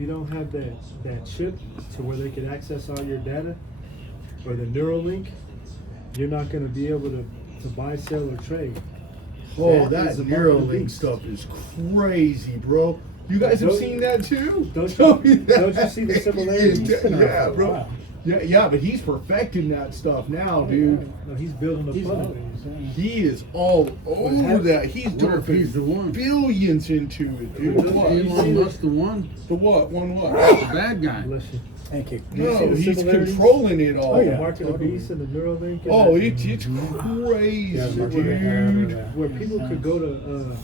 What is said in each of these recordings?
have that chip to where they can access all your data, or the Neuralink, you're not going to be able to buy, sell, or trade. Oh, that Neuralink stuff is crazy, bro. You guys have seen that too? Don't you see the similarities? Yeah, bro. Yeah, but he's perfecting that stuff now, dude. No, he's building a fund. He is all over that. He's He's the one. billions into it, dude. Elon Musk the one. The what? One what? The bad guy. Bless you. Thank you. No, he's controlling it all. Oh, yeah. The mark of the beast and the Neuralink. And Oh, that, it's crazy, Yeah, dude. where people could go to.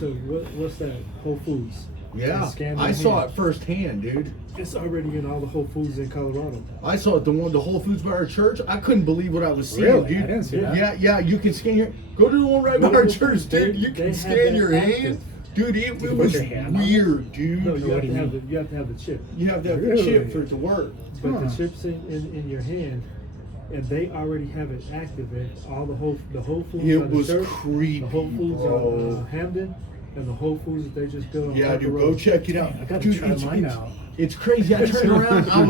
So what's that? Whole Foods. Yeah, And scan I their saw hand. it firsthand, dude. It's already in all the Whole Foods in Colorado. I saw it, the Whole Foods by our church. I couldn't believe what I was seeing, Really? dude. I didn't see that. Yeah, you can scan your. Go to the one right by our church, dude. You They can have scan that your active. hand, dude. It put was your hand on it? weird, dude. No, you What have do to you have mean? you have to have the chip. You have to have the Really? chip for it to work. But Huh. the chips in your hand, and they already have it active in all the Whole Foods. It by the was church, creepy, The Whole Foods bro. on Hamden, and the Whole Foods that they just built on. Yeah, Harper dude, Road. go check it out. I gotta Dude, try mine out. It's crazy. I turned around. I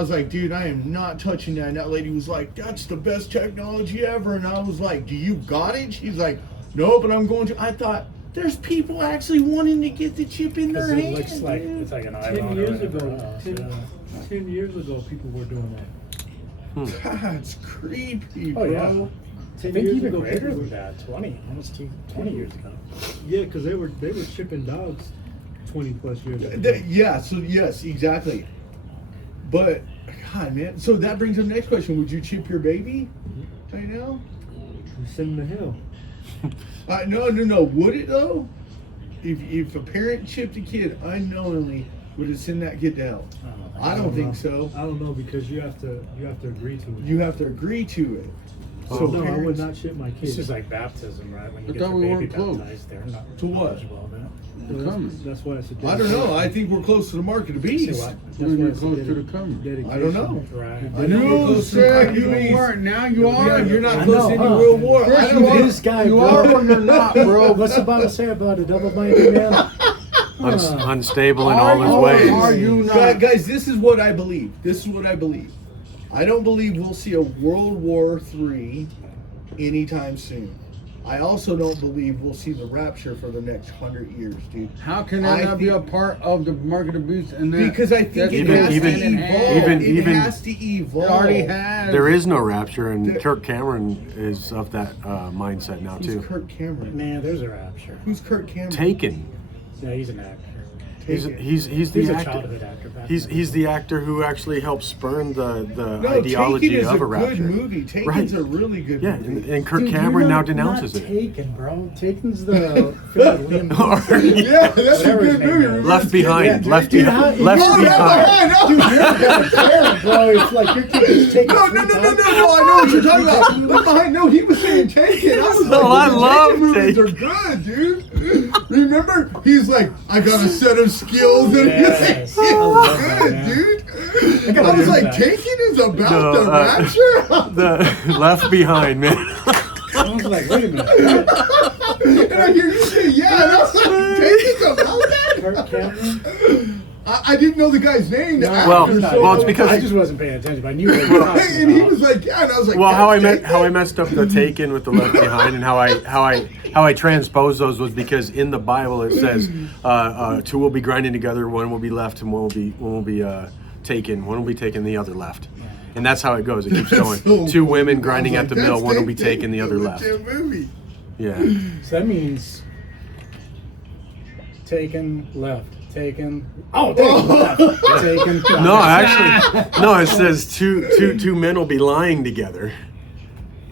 was like, dude, I am not touching that. And that lady was like, that's the best technology ever. And I was like, do you got it? She's like, no, but I'm going to. I thought, there's people actually wanting to get the chip in their Because it hand. looks like dude. it's like an 10 iPhone. years or whatever ago, else, 10 years ago, people were doing that. That's creepy, Oh, yeah. bro. I 10 think years even ago, greater people than were- that. 20 years ago. Yeah, because they were shipping dogs 20 plus years ago. Yeah, so yes, exactly. But, God, man. So that brings up the next question. Would you chip your baby right now? You send them to hell. No. Would it, though? If a parent chipped a kid unknowingly, would it send that kid to hell? I don't think so. I don't know, because you have to agree to it. You have to agree to it. So So no, I would parents, not ship my It's kids. just like baptism, right? When you I get thought your we baby weren't close. baptized, they're not To what? knowledgeable of it. So that's why it's a I don't know. I think we're close to the mark of the beast. what? We're getting close to the coming. I don't know. Right. I know. You said you Beast. weren't. Now you Yeah, are. you're not I close to know, any huh? world war. Yes, I you don't are. know. This guy, You bro. are when you're not, bro. What's the Bible say about a double-minded man? Unstable in all his Are ways. you not? Guys, this is what I believe. I don't believe we'll see a World War III anytime soon. I also don't believe we'll see the rapture for the next 100 years, dude. How can that not be a part of the mark of the beast? And that, Because I think that's it Even- has even- to evolve. even- it has to evolve. It already has. There is no rapture, and Kirk Cameron is of that mindset now Who's too. Kirk Cameron? Man, there's a rapture. Who's Kirk Cameron? Taken. Yeah, he's an actor. He's Taken. the He's a actor. childhood actor. back He's then. he's the actor who actually helped spurn the No, ideology Taken is of a a rapture. good movie. Taken's Right. a really good Yeah, movie. and Kirk Dude, Cameron you're now not denounces it. Taken, bro. Taken's the Liam Neeson. Yeah, that's a Whatever his good name movie. is. Left behind, Yeah, left dude, behind, how- left No, behind. Dude, you're a parent, bro. It's like your kid just taking No, I know what you're talking about. Left behind. No, he was saying Taken. I was No, like, I the love Taken movies Taken. are good, dude. Remember, he's like, I got a set of skills, and Yes. it's I love that, good, man. dude. gotta I was do like, that. Taken is about No, the rapture. The Left Behind, man. I was like, wait a minute. And I hear you say, yeah, and I was like, Taken's about that. Kirk Cameron. I didn't know the guy's name. The Well, actor, so well, it's because- I just wasn't paying attention, but I knew what you were talking and he about. was like, yeah, and I was like, Well, how I that's Taken? messed up the Taken with the Left Behind, and how I transposed those was because in the Bible it says two will be grinding together, one will be left, and one will be taken. One will be taken, the other left, and that's how it goes. It keeps going. So Two women cool. grinding I at was the like, mill, that's one will be taken, the other Taken, left. legit movie. Yeah. So that means taken left, taken. Oh, taken left, taken. No, actually, no. It says two men will be lying together,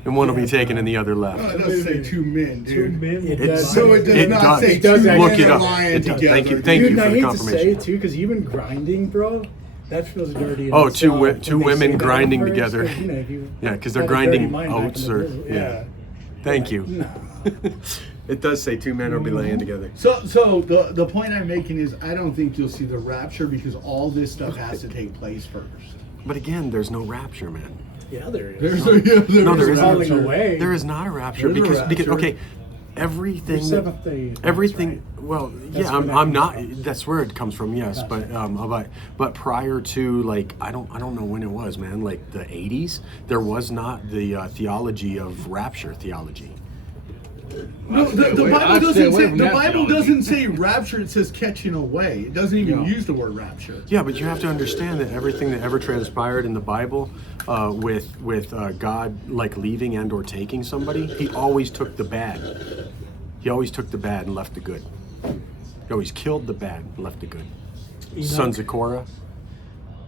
and one will be taken, and the other Oh, left. it doesn't say two men, Two dude. men. It with does. guns. So it does It not does. say It does two actually men say that. lying It does. together. Thank you Dude, for and the I hate to say confirmation. it too, because even grinding, bro, that feels dirty. in Oh, itself. two When two they women say that grinding first, together. 'cause, you know, if you Yeah, because they're had a dirty grinding mind back in oats the or business, yeah. Thank you. No. It does say two men will be laying together. So the point I'm making is I don't think you'll see the rapture because all this stuff has to take place first. But again, there's no rapture, man. Yeah, there is. There's No, there a isn't. falling away. There is not a rapture There is a because rapture. okay, everything. Your seventh day. That's Everything. right. Well, That's yeah, where I'm that not. comes from. That's where it comes from. Yes, Gotcha. but prior to like I don't know when it was, man. Like the 80s, there was not the theology of rapture theology. No, the I'd Bible stay doesn't away say from the that Bible theology. doesn't say rapture. It says catching away. It doesn't even Yeah. use the word rapture. Yeah, but you have to understand that everything that ever transpired in the Bible, with God like leaving and or taking somebody, He always took the bad. He always took the bad and left the good. He always killed the bad and left the good. Enoch. Sons of Korah.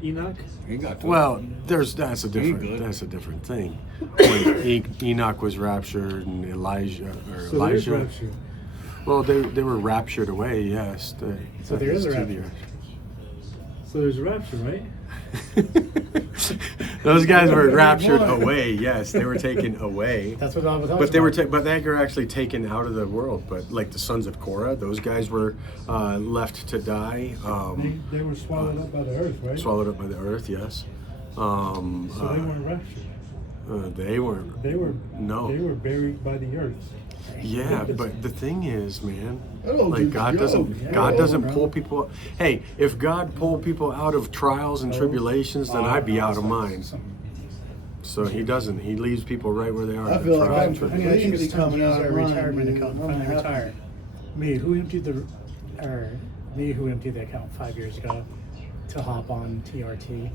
Enoch. He got to Well, that's a good. different thing. When Enoch was raptured and Elijah. So there's rapture. Well, they were raptured away. Yes. So there is a to the rapture. earth. So there's rapture, right? Those guys were raptured away. Yes, they were taken away. That's what I was talking But they were, about. but they were actually taken out of the world. But like the sons of Korah, those guys were left to die, They were swallowed up by the earth, right? swallowed up by the earth. Yes. So they weren't raptured. They weren't. They were No. They were buried by the earth. Yeah, but the thing is, man, Oh, like dude, God yo, doesn't yeah. God doesn't bro. pull people. Hey, if God pulled people out of trials and tribulations, then I'd be out of mine. So He doesn't. He leaves people right where they are. I in feel the like trial I'm and I tribulation. mean, I think Completely it's time to coming use out our of line, retirement dude. account. I'm Finally happy. retire. Me who emptied the account 5 years ago to hop on TRT.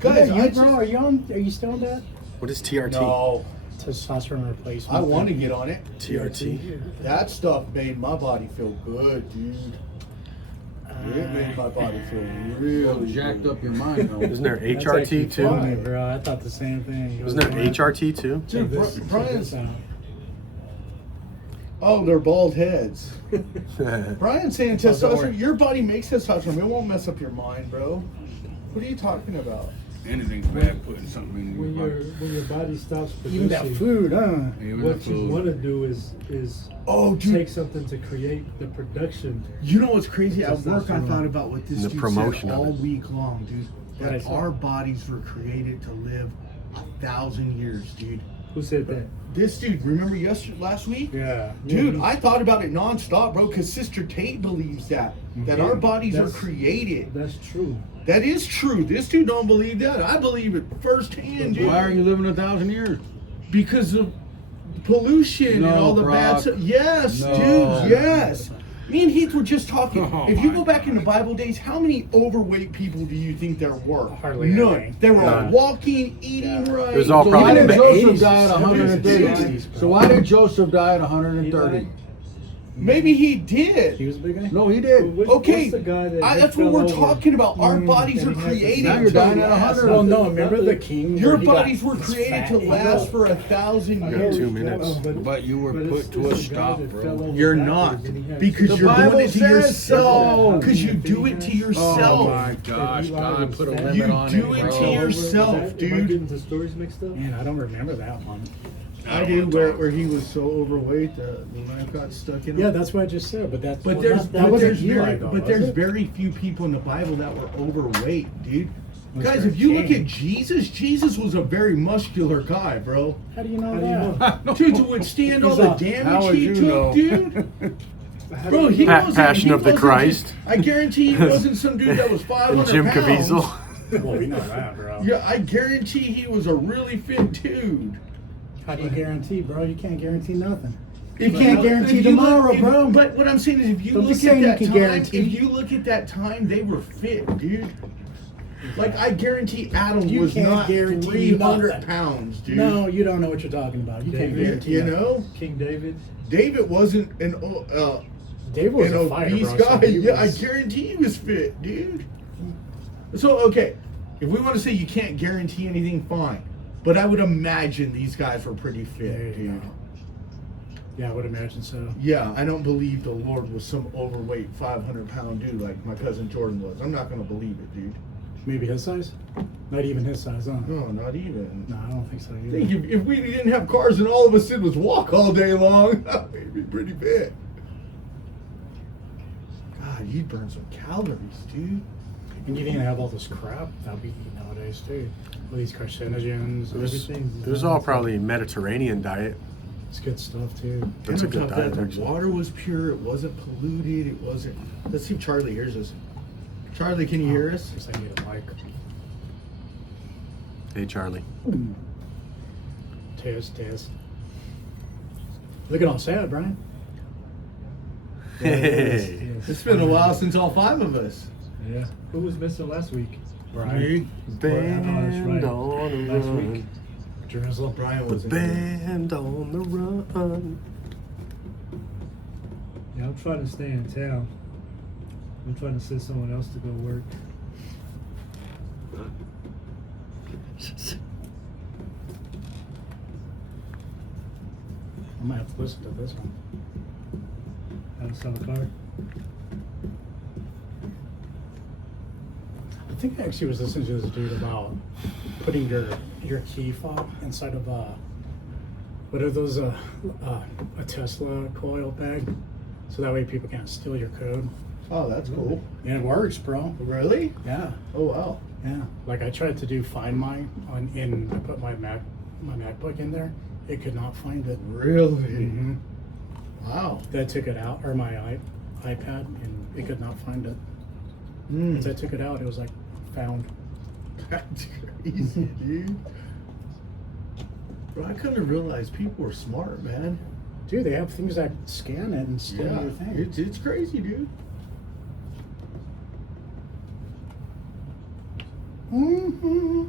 Guys, you, I bro, just- are you still on that? What is TRT? No, Testosterone replacement. I want to get on it. TRT. That stuff made my body feel good, dude. It made my body feel really jacked good. up your mind, though. Isn't there That's actually HRT too? funny, bro. I thought the same thing. Isn't there HRT too? Dude, this- Brian's. out. Oh, they're bald heads. Brian's saying don't worry. testosterone. Your body makes testosterone. It won't mess up your mind, bro. What are you talking about? Anything's bad putting something in When your your body. when your body stops Even that producing, food, huh? Even what the you food. want to do is Oh, dude. take something to create the production. You know what's crazy? At work, I Testosterone. thought about what this And the dude promotion said of all it. week long, dude. What'd I That say? our bodies were created to live 1,000 years, dude. Who said that? This dude, remember last week? Yeah. Dude, I thought about it nonstop, bro, because Sister Tate believes that our bodies are That's- created. That's true. That is true. This dude don't believe that. I believe it firsthand, dude. Why are you living 1,000 years? Because of pollution and No, all the bad Brock. stuff. Yes, No. dude, yes. Me and Heath were just talking. Oh, if you my go back in the Bible days, how many overweight people do you think there were? Hardly None. any. They were all None. walking, eating right. It was all So why probably did the Joseph 80s, die at 130? 70s, So why did Joseph die at 130? He died? Maybe he did. He was a big guy? No, he did. Okay, What's the guy that that's fell what we're over? talking about. Our Mm, bodies and are he had to- created Now you're to dying at last. 100. Well, no, remember the king? Your where he got bodies were this created fat to ego? last for 1,000 got years. 2 minutes. But you were But put it's to a the guy stop, that bro. fell over You're backwards not, and he had because The you're Bible doing it to says yourself. so. Because you do it to yourself. Oh my gosh, God put a limit You on do it, it bro. to yourself, Am I dude. getting the stories mixed up? Man, I don't remember that one. I do, where he was so overweight that the knife got stuck in him. Yeah, that's what I just said. But that's But well, there's that wasn't Eli, very, though, but was there's it? very few people in the Bible that were overweight, dude. Was Guys, there if you a look king? at Jesus, Jesus was a very muscular guy, bro. How do you know How do you that? know? Dude, to withstand all He's the a- damage how would he you took, know? dude. Bro, he wasn't. Passion he of the wasn't- Christ. I guarantee he wasn't some dude that was 500 And Jim pounds. Caviezel. Well, we know that, bro. Yeah, I guarantee he was a really fit dude. How do you guarantee, bro? You can't guarantee nothing. You If can't you- guarantee if you look- tomorrow, if- bro. But what I'm saying is, if you Don't be look at saying you that can time, guarantee. if you look at that time, they were fit, dude. Like I guarantee Adam You was can't not guarantee 300 nothing. pounds, dude. No, you don't know what you're talking about. You can't David, guarantee. you nothing. know, King David. David wasn't an David was an a fighter, obese bro. guy. So he Yeah, was- I guarantee he was fit, dude. So okay, if we want to say you can't guarantee anything, fine. But I would imagine these guys were pretty There fit, you dude. go. Yeah, I would imagine so. Yeah, I don't believe the Lord was some overweight 500-pound dude like my cousin Jordan was. I'm not gonna believe it, dude. Maybe his size? Not even his size, huh? No, not even. No, I don't think so I either. think if we didn't have cars and all of us did was walk all day long, we'd be pretty fit. God, you'd burn some calories, dude. And you didn't have all this crap that we eat nowadays, too. All these carcinogens, It was, everything. it was all probably Mediterranean diet. It's good stuff too. That's a And good on top of diet, that, the actually. water was pure. It wasn't polluted. It wasn't. Let's see if Charlie hears us. Charlie, can you hear us? Guess I need a mic. Hey, Charlie. Test. Looking all sad, Brian. Hey. Yes. It's been a while since all 5 of us. Yeah. Who was missing last week? Brian. Band right. on the Last run. week. Drizzle. Brian The was band on the run. Yeah, I'm trying to stay in town. I'm trying to send someone else to go work. I might have to listen to this one. How to sell a car. I think I actually was listening to this dude about putting your key fob inside of what are those a Tesla coil bag, so that way people can't steal your code. Oh, that's cool. And it works, bro. Really? Yeah, Oh, wow. yeah. Like I tried to do Find My I put my MacBook in there. It could not find it. Really? Mm-hmm. Wow. Then I took it out, or my iPad, and it could not find it. Once I took it out, it was like found. That's crazy, dude. Bro, I couldn't have realized people were smart, man. Dude, they have things that scan it and steal your thing. It's crazy, dude. Mm-hmm.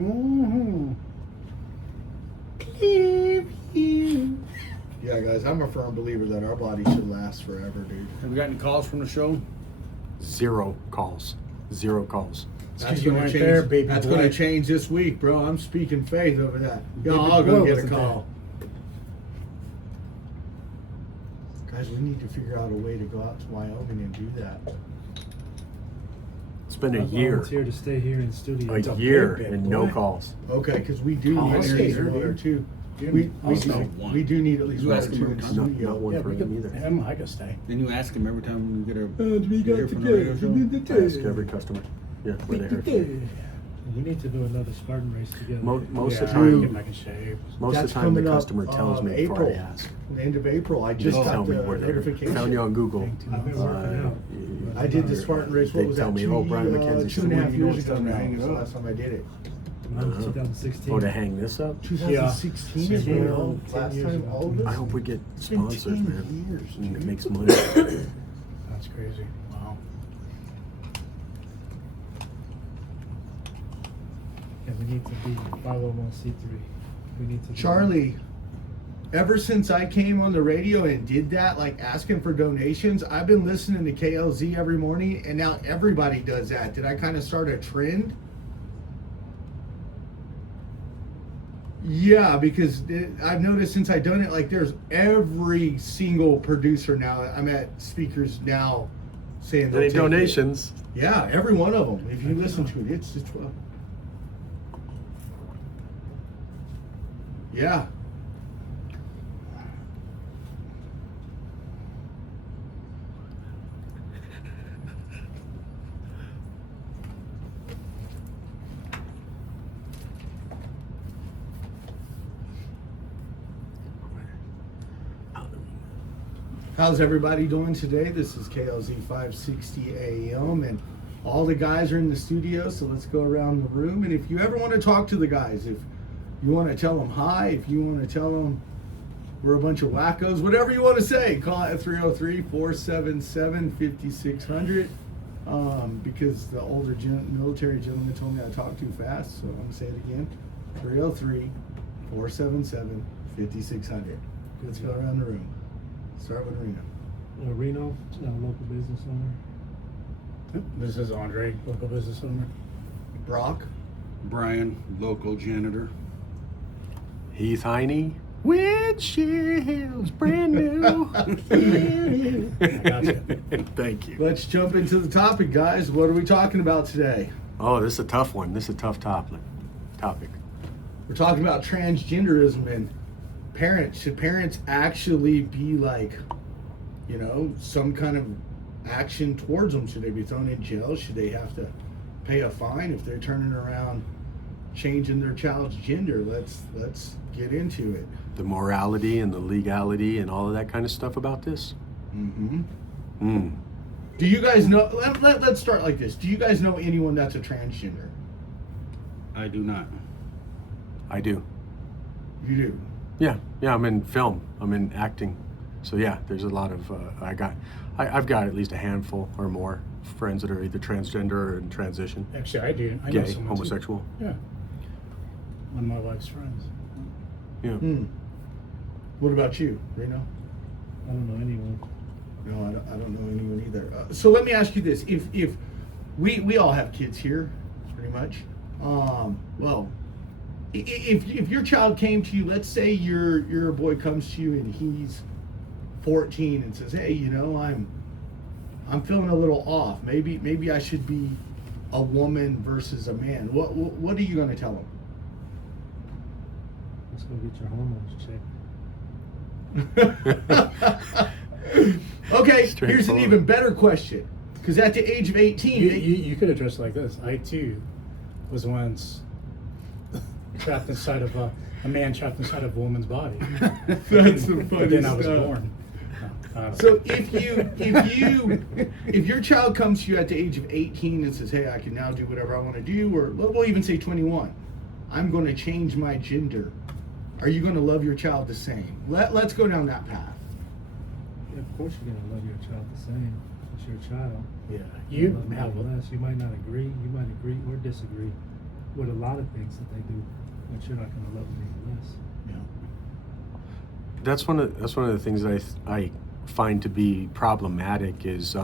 Mm-hmm. Leave you. Yeah, guys, I'm a firm believer that our body should last forever, dude. Have we got any calls from the show? 0 calls. 0 calls. Excuse me right there, baby That's boy. going to change this week, bro. I'm speaking faith over that. Baby Y'all all going boy to get a wasn't call. Guys, we need to figure out a way to go out to Wyoming and do that. It's been a I year. volunteered to stay here in the studio. A year big and no boy. calls. Okay, because we do I'll need stay areas here, there dude. too. Dude, I'll We stay. we do need at least You one or ask him two in every the time. Not studio. one Yeah, for we him could. either. Him, I could stay. Then you ask him every time we get a we you hear from the radio show. I ask every customer. Yeah, where they heard from. We need to do another Spartan race together. Most of the Yeah, time, get back in shape. most of That's the time the coming up, customer tells me before April. I ask. The end of April. I just Just tell got me the where they notification. found you on Google. I've been working out. I did the Spartan race. What They was tell that? me, oh, Brian McKenzie said, 2.5 "When are you years going ago to now. hang Was it the up?" last time I did it. 2016. Oh, to hang this up? 2016 is Yeah. when 10 last years time ago. all of us. I hope we get It's been sponsors, 10 man. years, And it dude. makes money. That's crazy. Wow. And we need to be 501c3. We need to be Charlie, ever since I came on the radio and did that, like asking for donations, I've been listening to KLZ every morning, and now everybody does that. Did I kind of start a trend? Yeah, because I've noticed since I've done it, like there's every single producer now. I'm at speakers now saying they'll Any take it. donations? Yeah, every one of them. If you listen to it, it's well. Yeah. How's everybody doing today? This is KLZ 560 AM, and all the guys are in the studio, so let's go around the room. And if you ever want to talk to the guys, if you want to tell them hi, if you want to tell them we're a bunch of wackos, whatever you want to say, call it 303-477-5600. Because the older military gentleman told me I talk too fast, so I'm going to say it again. 303-477-5600. Let's go around the room. Start with Reno. Reno, local business owner. This is Andre, local business owner. Brock. Brian, local janitor. Heath Heine. Windshields, brand new. I got you. Thank you. Let's jump into the topic, guys. What are we talking about today? Oh, this is a tough one. This is a tough topic. We're talking about transgenderism and parents. Should parents actually be like, you know, some kind of action towards them? Should they be thrown in jail? Should they have to pay a fine if they're turning around changing their child's gender. Let's get into it. The morality and the legality and all of that kind of stuff about this. Mm-hmm. Do you guys know? Let's start like this. Do you guys know anyone that's a transgender? I do not. I do. You do. Yeah. I'm in film. I'm in acting. So yeah, there's a lot of. I've got at least a handful or more friends that are either transgender or in transition. Actually, I do. I know Gay, someone too. homosexual. Yeah. One of my wife's friends. Yeah. What about you, Reno? I don't know anyone. No, I don't know anyone either. So let me ask you this: if we all have kids here, pretty much. Well, if your child came to you, let's say your boy comes to you and he's 14 and says, "Hey, you know, I'm feeling a little off. Maybe I should be a woman versus a man." What are you going to tell him? Let's go get your hormones checked. Okay, here's an Straightforward. even better question. Because at the age of 18, You could address it like this. I too was once trapped inside of a man trapped inside of a woman's body. that's the But funny then I was stuff. born. So if your child comes to you at the age of 18 and says, "Hey, I can now do whatever I want to do," or we'll even say 21, "I'm going to change my gender," are you going to love your child the same? Let's go down that path. Yeah, of course you're gonna love your child the same. It's your child. Yeah, you love them have less. You might not agree. You might agree or disagree with a lot of things that they do, but you're not gonna love them any less. That's one of the things that I find to be problematic is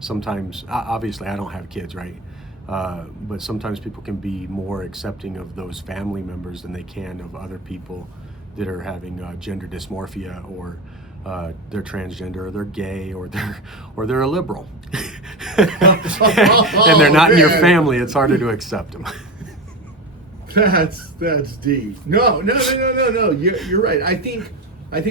sometimes obviously I don't have kids, right? But sometimes people can be more accepting of those family members than they can of other people that are having gender dysmorphia or they're transgender or they're gay or they're a liberal and they're not in your man. family. It's harder to accept them. That's deep. No. You're right. I think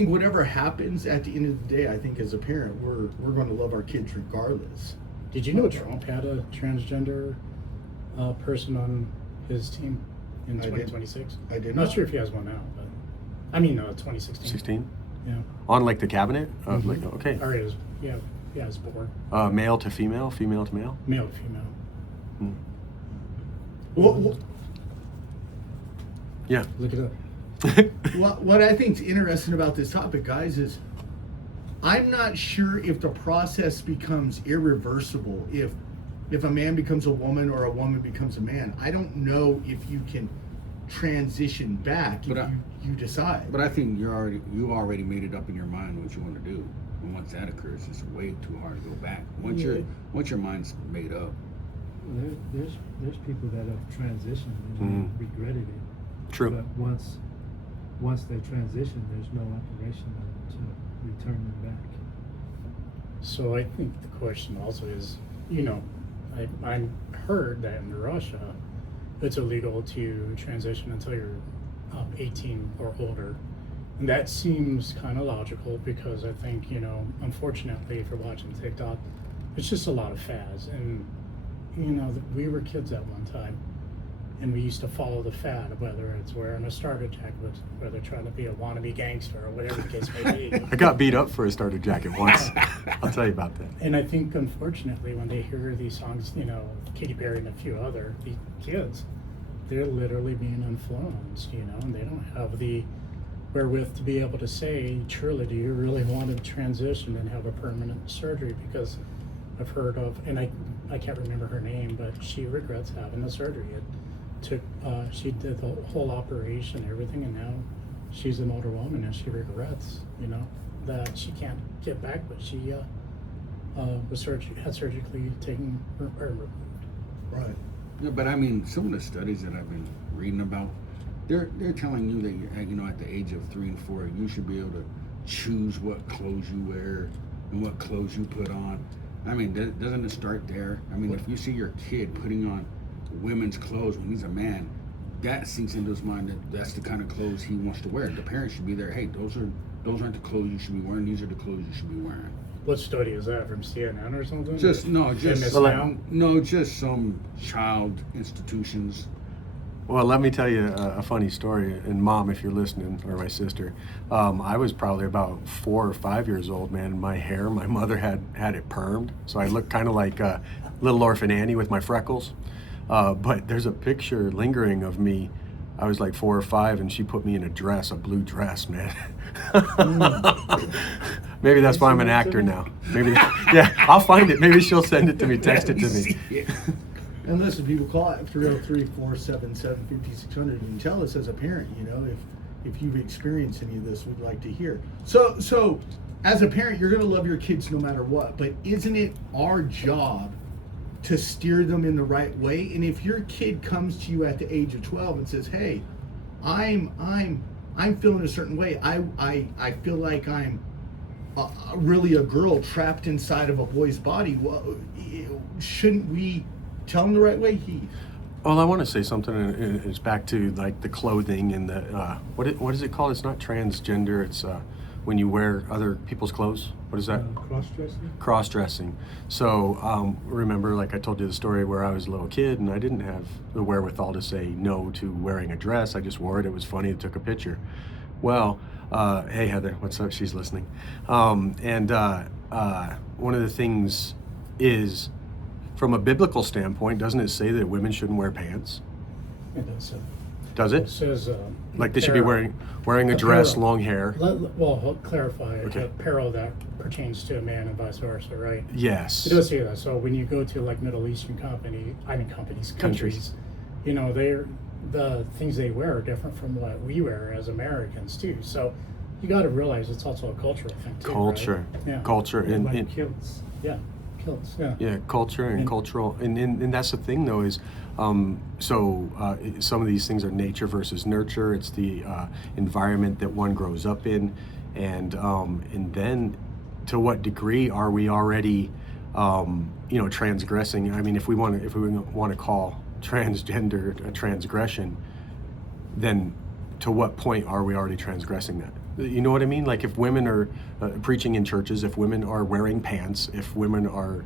whatever happens at the end of the day, I think as a parent, we're going to love our kids regardless. Did you know Trump had a transgender person on his team in I did. 2026? I did Not not. sure if he has one now, but I mean, 2016. 16 Yeah. on like the cabinet of like okay, Or is his board, male to female, female to male. male to female. Yeah. Look it up. What I think's interesting about this topic, guys, is I'm not sure if the process becomes irreversible if a man becomes a woman or a woman becomes a man. I don't know if you can transition back if you decide. But I think you already made it up in your mind what you want to do, and once that occurs, it's way too hard to go back. Once your mind's made up. Well, there's people that have transitioned and regretted it. True. But once they transition, there's no operation to return them back. So I think the question also is, I heard that in Russia, it's illegal to transition until you're 18 or older. And that seems kind of logical because I think, unfortunately, if you're watching TikTok, it's just a lot of fads. And, we were kids at one time. And we used to follow the fad, whether it's wearing a starter jacket, whether trying to be a wannabe gangster or whatever the case may be. I got beat up for a starter jacket once. I'll tell you about that. And I think, unfortunately, when they hear these songs, Katy Perry and a few other kids, they're literally being influenced, and they don't have the wherewith to be able to say, truly, do you really want to transition and have a permanent surgery? Because I've heard of, and I can't remember her name, but she regrets having the surgery. She did the whole operation, everything, and now she's an older woman and she regrets, that she can't get back, but she had surgically taken or removed. Right. Yeah, but I mean, some of the studies that I've been reading about, they're telling you that at the age of 3 and 4, you should be able to choose what clothes you wear and what clothes you put on. I mean, doesn't it start there? I mean, if you see your kid putting on women's clothes when he's a man, that sinks into his mind that that's the kind of clothes he wants to wear. The parents should be there. Hey, those aren't the clothes you should be wearing. These are the clothes you should be wearing. What study is that, from CNN or something? Just some child institutions Well, let me tell you a funny story. And Mom, if you're listening, or my sister, I was probably about 4 or 5 years old, man. And my hair, my mother had it permed, so I looked kind of like Little Orphan Annie with my freckles. But there's a picture lingering of me. I was like 4 or 5, and she put me in a dress, a blue dress, man. Maybe that's why I'm an actor now. Maybe, yeah, I'll find it. Maybe she'll send it to me, text it to me. And listen, people call it 303-477-5600 and tell us as a parent, you know, if you've experienced any of this, we'd like to hear. So as a parent, you're going to love your kids no matter what, but isn't it our job to steer them in the right way? And if your kid comes to you at the age of 12 and says, "Hey, I'm feeling a certain way. I feel like I'm really a girl trapped inside of a boy's body," well, shouldn't we tell them the right way? Well, I want to say something, and it's back to like the clothing and the what is it called? It's not transgender. It's when you wear other people's clothes. What is that? Cross-dressing? Cross-dressing. So remember, like I told you the story where I was a little kid and I didn't have the wherewithal to say no to wearing a dress. I just wore it. It was funny. I took a picture. Well, hey Heather, what's up? She's listening. One of the things is, from a biblical standpoint, doesn't it say that women shouldn't wear pants? It does. Does It it? says Like they should be wearing a dress, long hair. Well, I'll clarify. Okay. Apparel that pertains to a man and vice versa, right? Yes. It does say that. So when you go to like Middle Eastern countries, you know, the things they wear are different from what we wear as Americans too. So you got to realize it's also a cultural thing too. Culture, right? Yeah. culture, and Kilts. Yeah. Kilts. Yeah. yeah, culture and cultural, and that's the thing though is, some of these things are nature versus nurture. It's the environment that one grows up in, and then to what degree are we already, transgressing? I mean, if we want to call transgender a transgression, then to what point are we already transgressing that? You know what I mean? Like if women are preaching in churches, if women are wearing pants, if women are,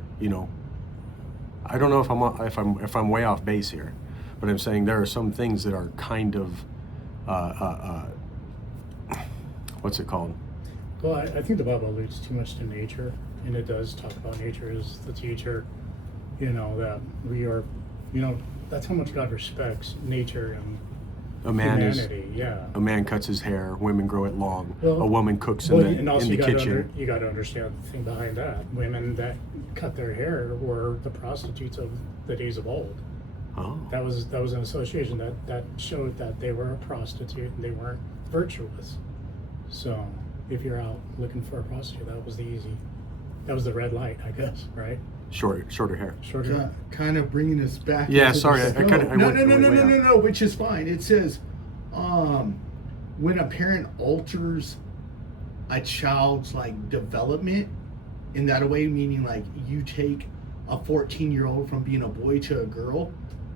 I don't know if I'm way off base here, but I'm saying there are some things that are kind of, what's it called? Well, I think the Bible alludes too much to nature, and it does talk about nature as the teacher. That we are, that's how much God respects nature and humanity. A man cuts his hair, women grow it long. Well, a woman cooks and in also the kitchen. You got to understand the thing behind that. Women that cut their hair were the prostitutes of the days of old. Oh. That was an association that showed that they were a prostitute and they weren't virtuous. So if you're out looking for a prostitute, that was the red light, I guess, right? Shorter hair. Shorter hair. Kind of bringing us back. Yeah, into sorry, the No, which is fine. It says, when a parent alters a child's like development in that way, meaning like you take a 14-year-old from being a boy to a girl,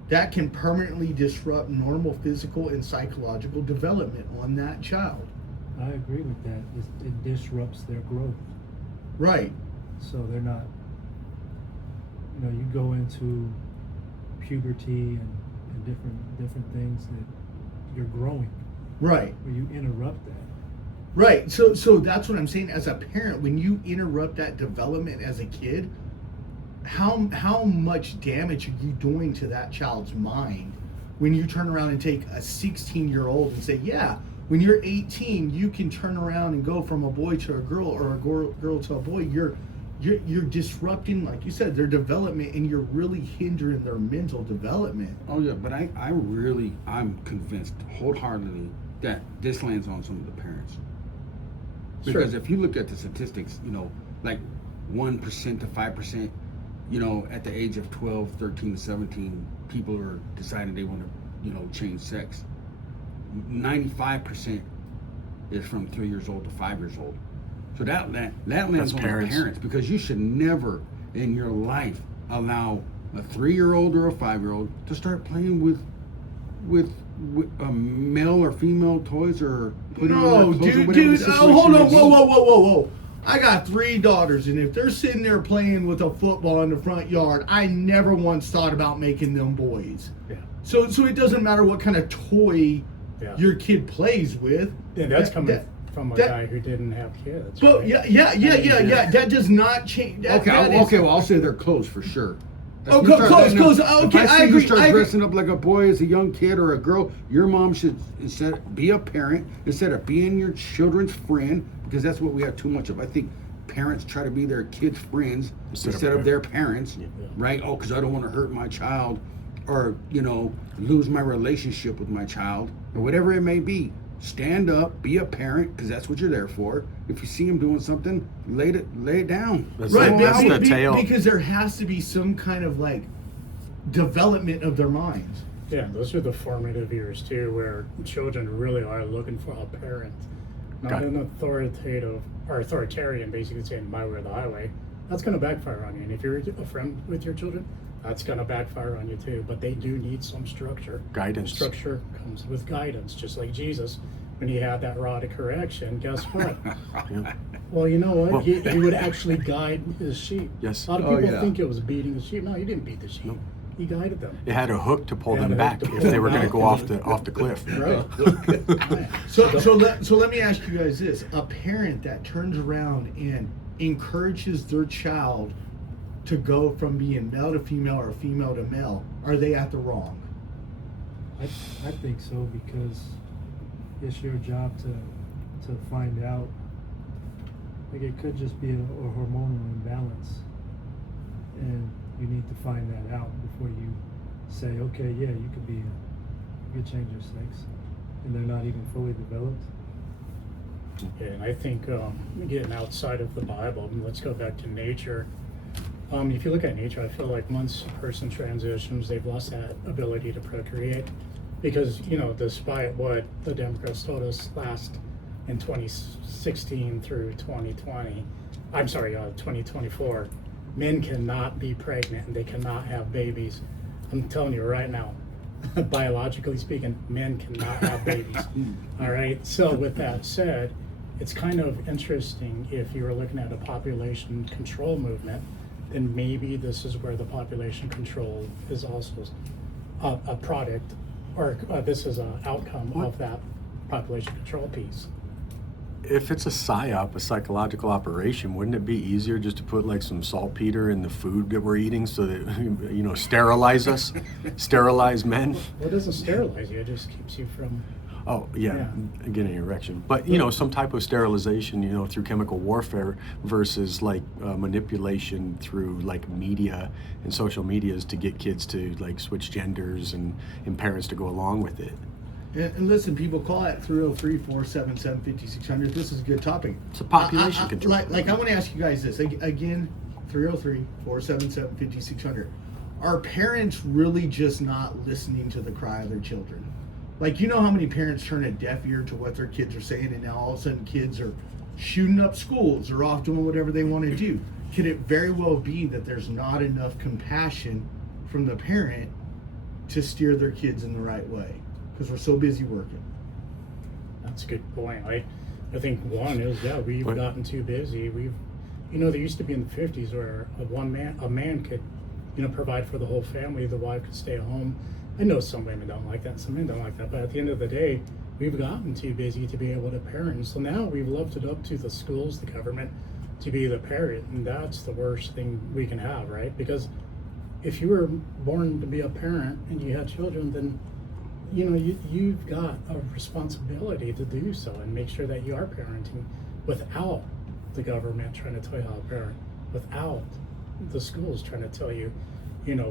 that can permanently disrupt normal physical and psychological development on that child. I agree with that. It disrupts their growth. Right. So they're not, you go into puberty and different things that you're growing. Right. Where you interrupt that. Right. So that's what I'm saying. As a parent, when you interrupt that development as a kid, how much damage are you doing to that child's mind when you turn around and take a 16-year-old and say, yeah, when you're 18, you can turn around and go from a boy to a girl or a girl to a boy. You're disrupting, like you said, their development, and you're really hindering their mental development. Oh yeah, but I'm convinced wholeheartedly that this lands on some of the parents. Because if you look at the statistics, like 1% to 5%, at the age of 12, 13 to 17, people are deciding they want to, change sex. 95% is from 3 years old to 5 years old. So that lands on the parents, because you should never in your life allow a 3-year-old or a 5-year-old to start playing with male or female toys or putting on their clothes or whatever the situation hold on, is. whoa. I got 3 daughters, and if they're sitting there playing with a football in the front yard, I never once thought about making them boys. Yeah. So it doesn't matter what kind of toy Yeah. your kid plays with. And that's coming That- from a that- guy who didn't have kids. But right? yeah. That does not change. That is- Well, I'll say they're clothes for sure. Oh, If you clothes. if Okay, I see I agree, you start I agree. dressing up like a boy as a young kid or a girl, your mom should be a parent instead of being your children's friend, because that's what we have too much of. I think parents try to be their kids' friends instead of their parents, right? Oh, because I don't want to hurt my child, or lose my relationship with my child, or whatever it may be. Stand up, be a parent, because that's what you're there for. If you see them doing something, lay it down. That's Right, that's the be- tail. because there has to be some kind of like development of their minds. Yeah, those are the formative years too, where children really are looking for a parent, not Got it. an authoritative or authoritarian, basically saying my way or the highway. That's going to backfire on you. And if you're a friend with your children, that's going to backfire on you too. But they do need some structure. Guidance. Structure comes with guidance, just like Jesus. When he had that rod of correction, guess what? Yeah. Well, you know what? Well- he would actually guide his sheep. Yes. A lot of Oh, people yeah. think it was beating the sheep. No, he didn't beat the sheep. No. He guided them. It had a hook to pull It them had a hook back to pull if they them were going to back. go off the cliff. Right. So let me ask you guys this: a parent that turns around and encourages their child to go from being male to female or female to male, are they at the wrong? I think so, because it's your job to find out. Like, it could just be a hormonal imbalance, and you need to find that out before you say, okay, yeah, you could change your sex, and they're not even fully developed. Yeah, and I think getting outside of the Bible, let's go back to nature. If you look at nature, I feel like once a person transitions, they've lost that ability to procreate, because despite what the Democrats told us in 2016 through 2024, men cannot be pregnant and they cannot have babies. I'm telling you right now, biologically speaking, men cannot have babies. All right. So with that said, it's kind of interesting if you were looking at a population control movement, then maybe this is where the population control is also a product, or this is an outcome of that population control piece. If it's a psyop, a psychological operation, wouldn't it be easier just to put like some saltpeter in the food that we're eating so that sterilize us, sterilize men? Well, it doesn't sterilize you; it just keeps you from. Oh yeah, getting an erection. But some type of sterilization, through chemical warfare versus like manipulation through like media and social medias to get kids to like switch genders and parents to go along with it. And listen, people, call at 303-477-5600. This is a good topic. It's a population control. Like I want to ask you guys this again: 303-477-5600. Are parents really just not listening to the cry of their children? Like, how many parents turn a deaf ear to what their kids are saying, and now all of a sudden kids are shooting up schools or off doing whatever they want to do? Could it very well be that there's not enough compassion from the parent to steer their kids in the right way because we're so busy working? That's a good point. I think one is we've gotten too busy. There used to be in the 50s where a man could provide for the whole family. The wife could stay at home. I know some women don't like that, some men don't like that, but at the end of the day, we've gotten too busy to be able to parent. So now we've left it up to the schools, the government, to be the parent, and that's the worst thing we can have, right? Because if you were born to be a parent and you had children, then you've got a responsibility to do so and make sure that you are parenting without the government trying to tell you how to parent, without the schools trying to tell you,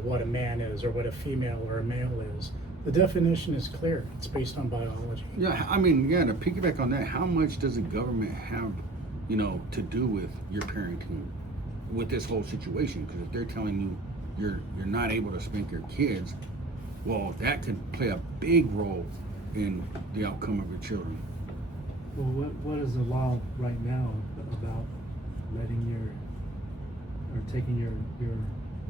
what a man is or what a female or a male is. The definition is clear. It's based on biology. Yeah, to piggyback on that, how much does the government have, to do with your parenting, with this whole situation? Because if they're telling you you're not able to spank your kids, well, that could play a big role in the outcome of your children. Well, what is the law right now about taking your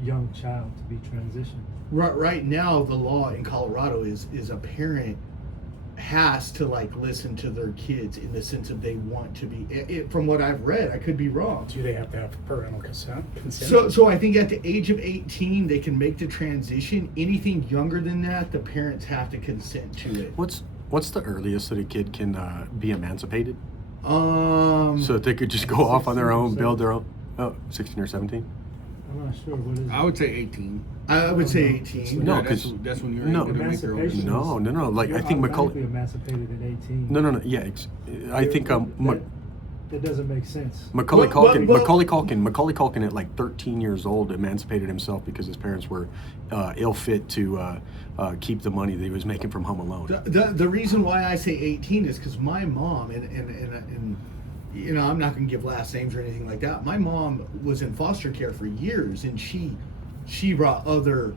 young child to be transitioned? Right now, the law in Colorado is a parent has to like listen to their kids in the sense of they want to be. From what I've read, I could be wrong. Do they have to have parental consent? So I think at the age of 18 they can make the transition. Anything younger than that, the parents have to consent to it. What's the earliest that a kid can be emancipated? So So that they could just go off on their own, build their own. Oh, 16 or 17? I'm not sure what is it. I would say 18. I would say 18. No, Yeah, 'cause- that's when you're no. able to make your own Emancipation. decisions. No. Like You're I think automatically Macaulay. emancipated at 18. No. Yeah, I think That doesn't make sense. Macaulay Well, Culkin. well- Macaulay Culkin at like 13 years old emancipated himself because his parents were ill fit to keep the money that he was making from Home Alone. The reason why I say 18 is because my mom and you know, I'm not going to give last names or anything like that. My mom was in foster care for years, and she brought other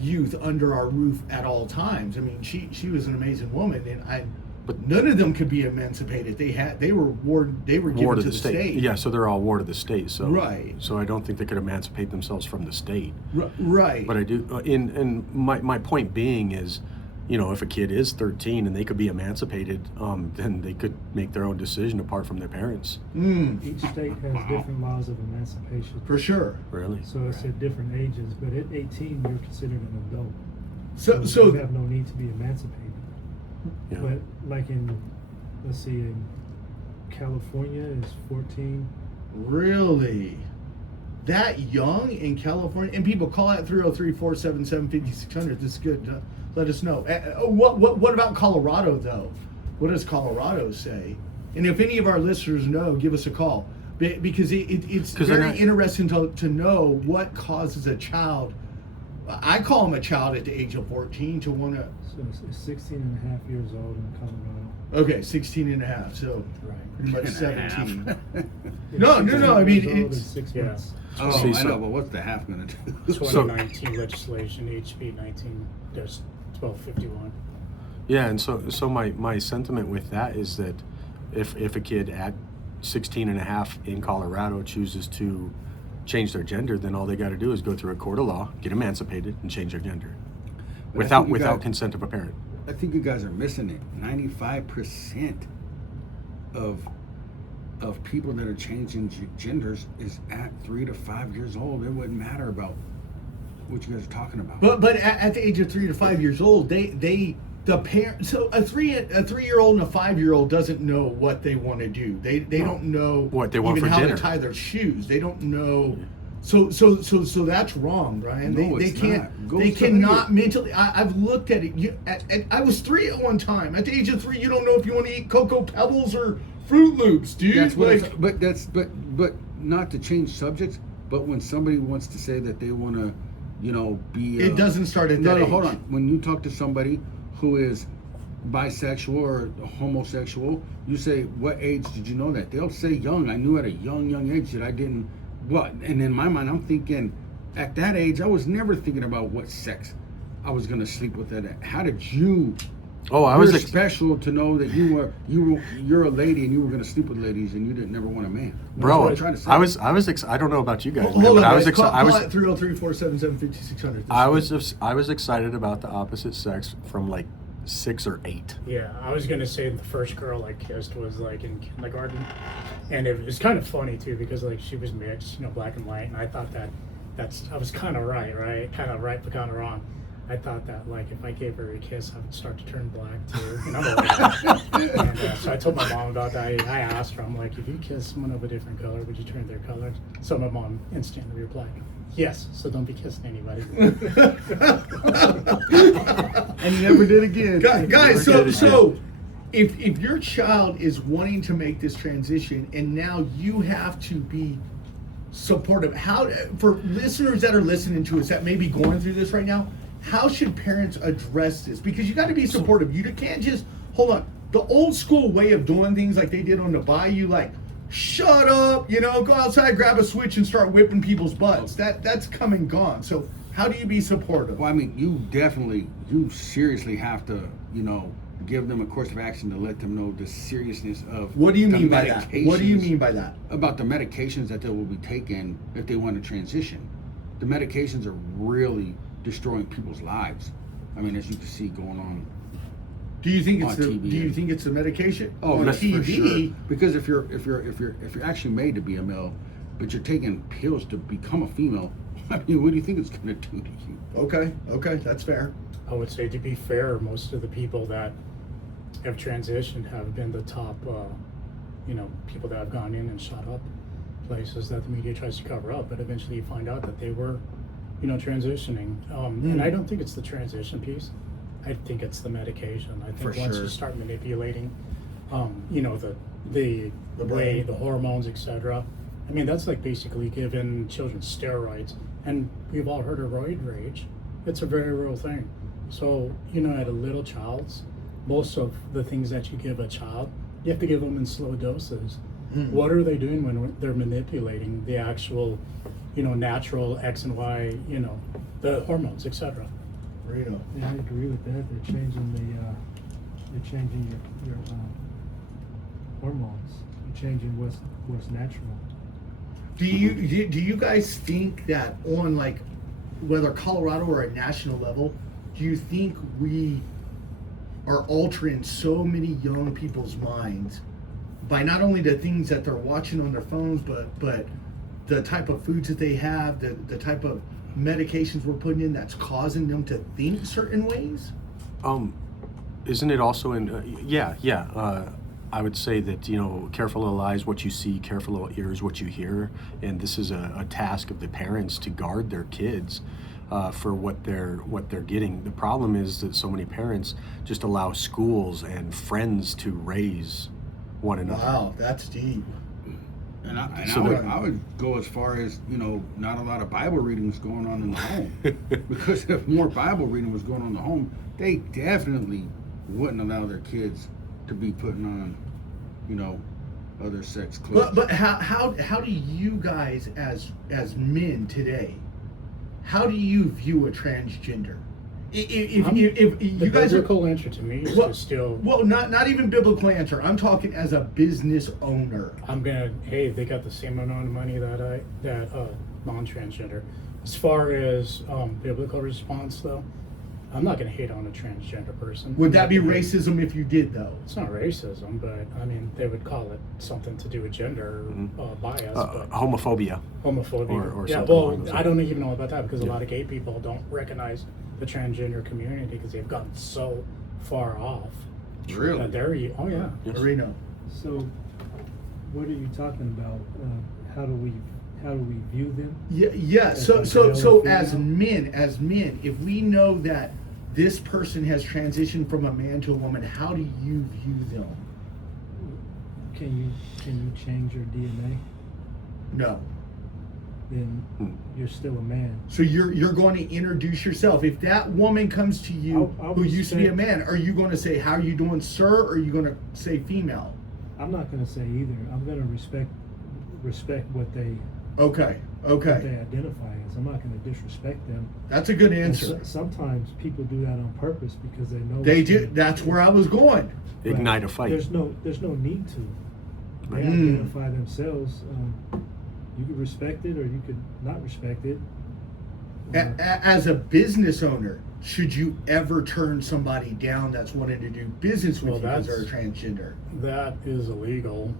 youth under our roof at all times. I mean, she was an amazing woman, and But- none of them could be emancipated. They were given Ward of to the state. Yeah, so they're all ward of the state. So Right. So I don't think they could emancipate themselves from the state. Right. But I do. And my point being is, you know, if a kid is 13 and they could be emancipated, then they could make their own decision apart from their parents. Each state has different laws of emancipation. For sure. Really? So it's at different ages, but at 18 you're considered an adult. So you have no need to be emancipated. Yeah. But like let's see, in California is 14. really, that young in California, and people call at 303-477-5600. This is good. Let us know. What about Colorado though? What does Colorado say? And if any of our listeners know, give us a call, because it's 'Cause they're very not- interesting to know what causes a child. I call them a child at the age of 14 to want to. So it's 16 and a half years old in Colorado. Okay, 16 and a half. So Right. pretty much And a half. 17. Yeah, No. 16 I mean, years old it's- and 6 Yeah. months. Oh, See, I so- know, but what's the half going to do? 2019 legislation, HB 19-1251. Yeah, and so my sentiment with that is that if a kid at 16 and a half in Colorado chooses to change their gender, then all they got to do is go through a court of law, get emancipated, and change their gender But I without think you without got- consent of a parent. I think you guys are missing it. 95% of people that are changing genders is at 3 to 5 years old. It wouldn't matter about what you guys are talking about. But at the age of 3 to 5 years old, the parent. So a 3-year-old and a 5-year-old doesn't know what they want to do. They don't know What they want even for how dinner. to tie their shoes. They don't know. So that's wrong, Brian. No, They it's can't. not. Go They study cannot it. mentally. I've looked at it. I was 3 at one time. At the age of 3, you don't know if you want to eat Cocoa Pebbles or Fruit Loops, dude. That's what Like, but not to change subjects. But when somebody wants to say that they want to, be it doesn't start at no, that no, age. hold on. When you talk to somebody who is bisexual or homosexual, you say, "What age did you know that?" They'll say, "Young. I knew at a young age that I didn't." What? And in my mind, I'm thinking, at that age, I was never thinking about what sex I was gonna sleep with. That. How did you? Oh, I You're was special to know that you're a lady and you were gonna sleep with ladies and you didn't never want a man. That's bro. what I'm trying to say. I don't know about you guys, man, Hold but on, I was guys. excited. Call at 303-477-5600. I was excited about the opposite sex from like 6 or 8. Yeah, I was gonna say the first girl I kissed was like in kindergarten, and it was kind of funny too because like she was mixed, black and white, and I thought I was kind of right, kind of right but kind of wrong. I thought that like if I gave her a kiss, I would start to turn black too. And I'm like, and, so I told my mom about that. I asked her, I'm like, if you kiss someone of a different color, would you turn their color? So my mom instantly replied, yes. So don't be kissing anybody. And you never did again. Guys, Never did so if your child is wanting to make this transition and now you have to be supportive, how, for listeners that are listening to us that may be going through this right now, how should parents address this? Because you got to be supportive. You can't just, hold on, the old school way of doing things like they did on the bayou, like shut up, go outside, grab a switch and start whipping people's butts. That's come and gone. So how do you be supportive? Well, I mean, you seriously have to, give them a course of action to let them know the seriousness of What do you the mean by that? What do you medications- mean by that? About the medications that they will be taking if they want to transition. The medications are really destroying people's lives. I mean, as you can see going on Do you think it's on the TV. Do you think it's the medication? Oh, on that's TV. for sure. Because if you're actually made to be a male, but you're taking pills to become a female, I mean, what do you think it's going to do to you? Okay, that's fair. I would say, to be fair, most of the people that have transitioned have been the top, people that have gone in and shot up places that the media tries to cover up, but eventually you find out that they were, transitioning. And I don't think it's the transition piece. I think it's the medication. I think For once sure. you start manipulating, the way, brain. the hormones, etc. I mean, that's like basically giving children steroids. And we've all heard of roid rage. It's a very real thing. So, at a little child's, most of the things that you give a child, you have to give them in slow doses. What are they doing when they're manipulating the actual, natural X and Y, the hormones, etc.? Reno. Yeah, I agree with that. They're changing your hormones. You're changing what's natural. Do you guys think that on like whether Colorado or a national level, do you think we are altering so many young people's minds by not only the things that they're watching on their phones, but the type of foods that they have, the type of medications we're putting in that's causing them to think certain ways? Isn't it also in? I would say that careful of eyes what you see, careful of ears what you hear, and this is a task of the parents to guard their kids for what they're getting. The problem is that so many parents just allow schools and friends to raise one another. Wow, that's deep. And So I would go as far as, not a lot of Bible reading was going on in the home. Because if more Bible reading was going on in the home, they definitely wouldn't allow their kids to be putting on, other sex clothes. But how do you guys as men today, how do you view a transgender? If The you guys are biblical answer to me is Well- to still. well, not even biblical answer. I'm talking as a business owner. They got the same amount of money that non-transgender. As far as biblical response, though, I'm not gonna hate on a transgender person. Would that be I'm not gonna- racism if you did though? It's not racism, but I mean, they would call it something to do with gender bias, but Homophobia. homophobia. or Yeah, something well, along those I don't even know about that because a Yeah. lot of gay people don't recognize the transgender community because they've gotten so far off. Really? That they're, oh yeah. Yes. Marino. So, what are you talking about? How do we view them? Yeah. As So a so male so or as female? men, if we know that this person has transitioned from a man to a woman, how do you view them? Can you change your DNA? No. Then you're still a man. So you're going to introduce yourself. If that woman comes to you I'll who used to be a respect- man, are you going to say, "How are you doing, sir?" Or are you going to say female? I'm not going to say either. I'm going to respect what they Okay. identify as. I'm not going to disrespect them. That's a good And answer. sometimes people do that on purpose because they know They it's do. gonna- That's where I was going. But Ignite a fight. There's no need to. They Right. identify themselves. You could respect it or you could not respect it. As a business owner, should you ever turn somebody down that's wanting to do business with Well, you because they're a that's- transgender? That is illegal.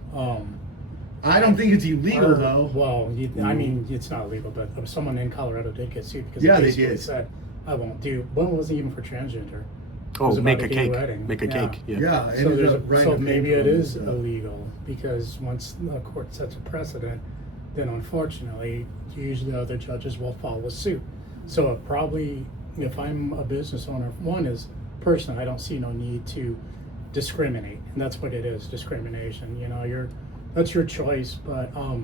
I don't think it's illegal Or- though. Well, I mean, it's not illegal, but someone in Colorado did get sued because Yeah, they basically did. said, "I won't do." One wasn't even for transgender. It Oh, was make about a gay cake. wedding. Make a Yeah. cake. Yeah. Yeah. So, ended there's up writing so a maybe paper it on is it. illegal because once the court sets a precedent, then unfortunately, usually other judges will follow suit. So it probably, if I'm a business owner, one is personally, I don't see no need to discriminate, and that's what it is, discrimination. That's your choice, but I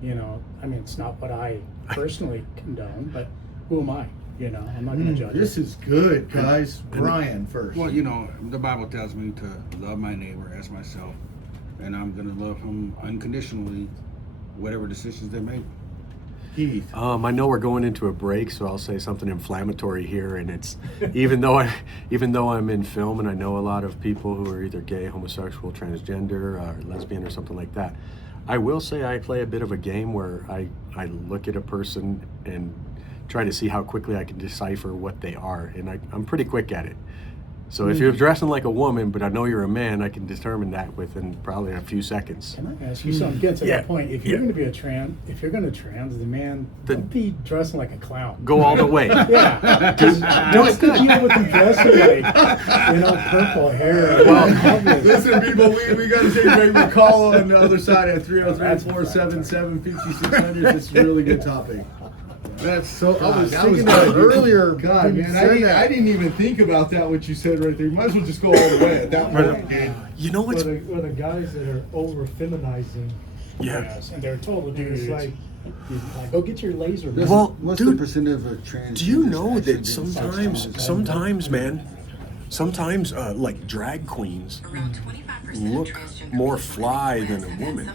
mean, it's not what I personally condone, but who am I? I'm not going to judge This it. is good, guys. And- Brian first. Well, the Bible tells me to love my neighbor as myself, and I'm going to love him unconditionally, whatever decisions they make. Keith. I know we're going into a break, so I'll say something inflammatory here. And it's even though I'm in film and I know a lot of people who are either gay, homosexual, transgender, or lesbian, or something like that, I will say I play a bit of a game where I look at a person and try to see how quickly I can decipher what they are, and I'm pretty quick at it. So if you're dressing like a woman, but I know you're a man, I can determine that within probably a few seconds. Can I ask you something? Get to Yeah. that point. If you're going to be a trans, if you're going to trans the man, don't be dressing like a clown. Go all the way. Yeah. What's the deal with them dressing like, purple hair? Listen, people, we got to take a break. We'll call on the other side at 303-477-5600. This is a really good topic. That's so. I was that thinking was that good. earlier. God, when you man, said that. I didn't even think about that, what you said right there. You might as well just go all the way at that point, dude. You know what's... Or the guys that are over feminizing. Yeah. Yes, and they're total And dudes. it's like, Go get your laser. There's- Well, what's dude, the percentage of a trans? Do you know that sometimes, man, sometimes like drag queens look more fly than a woman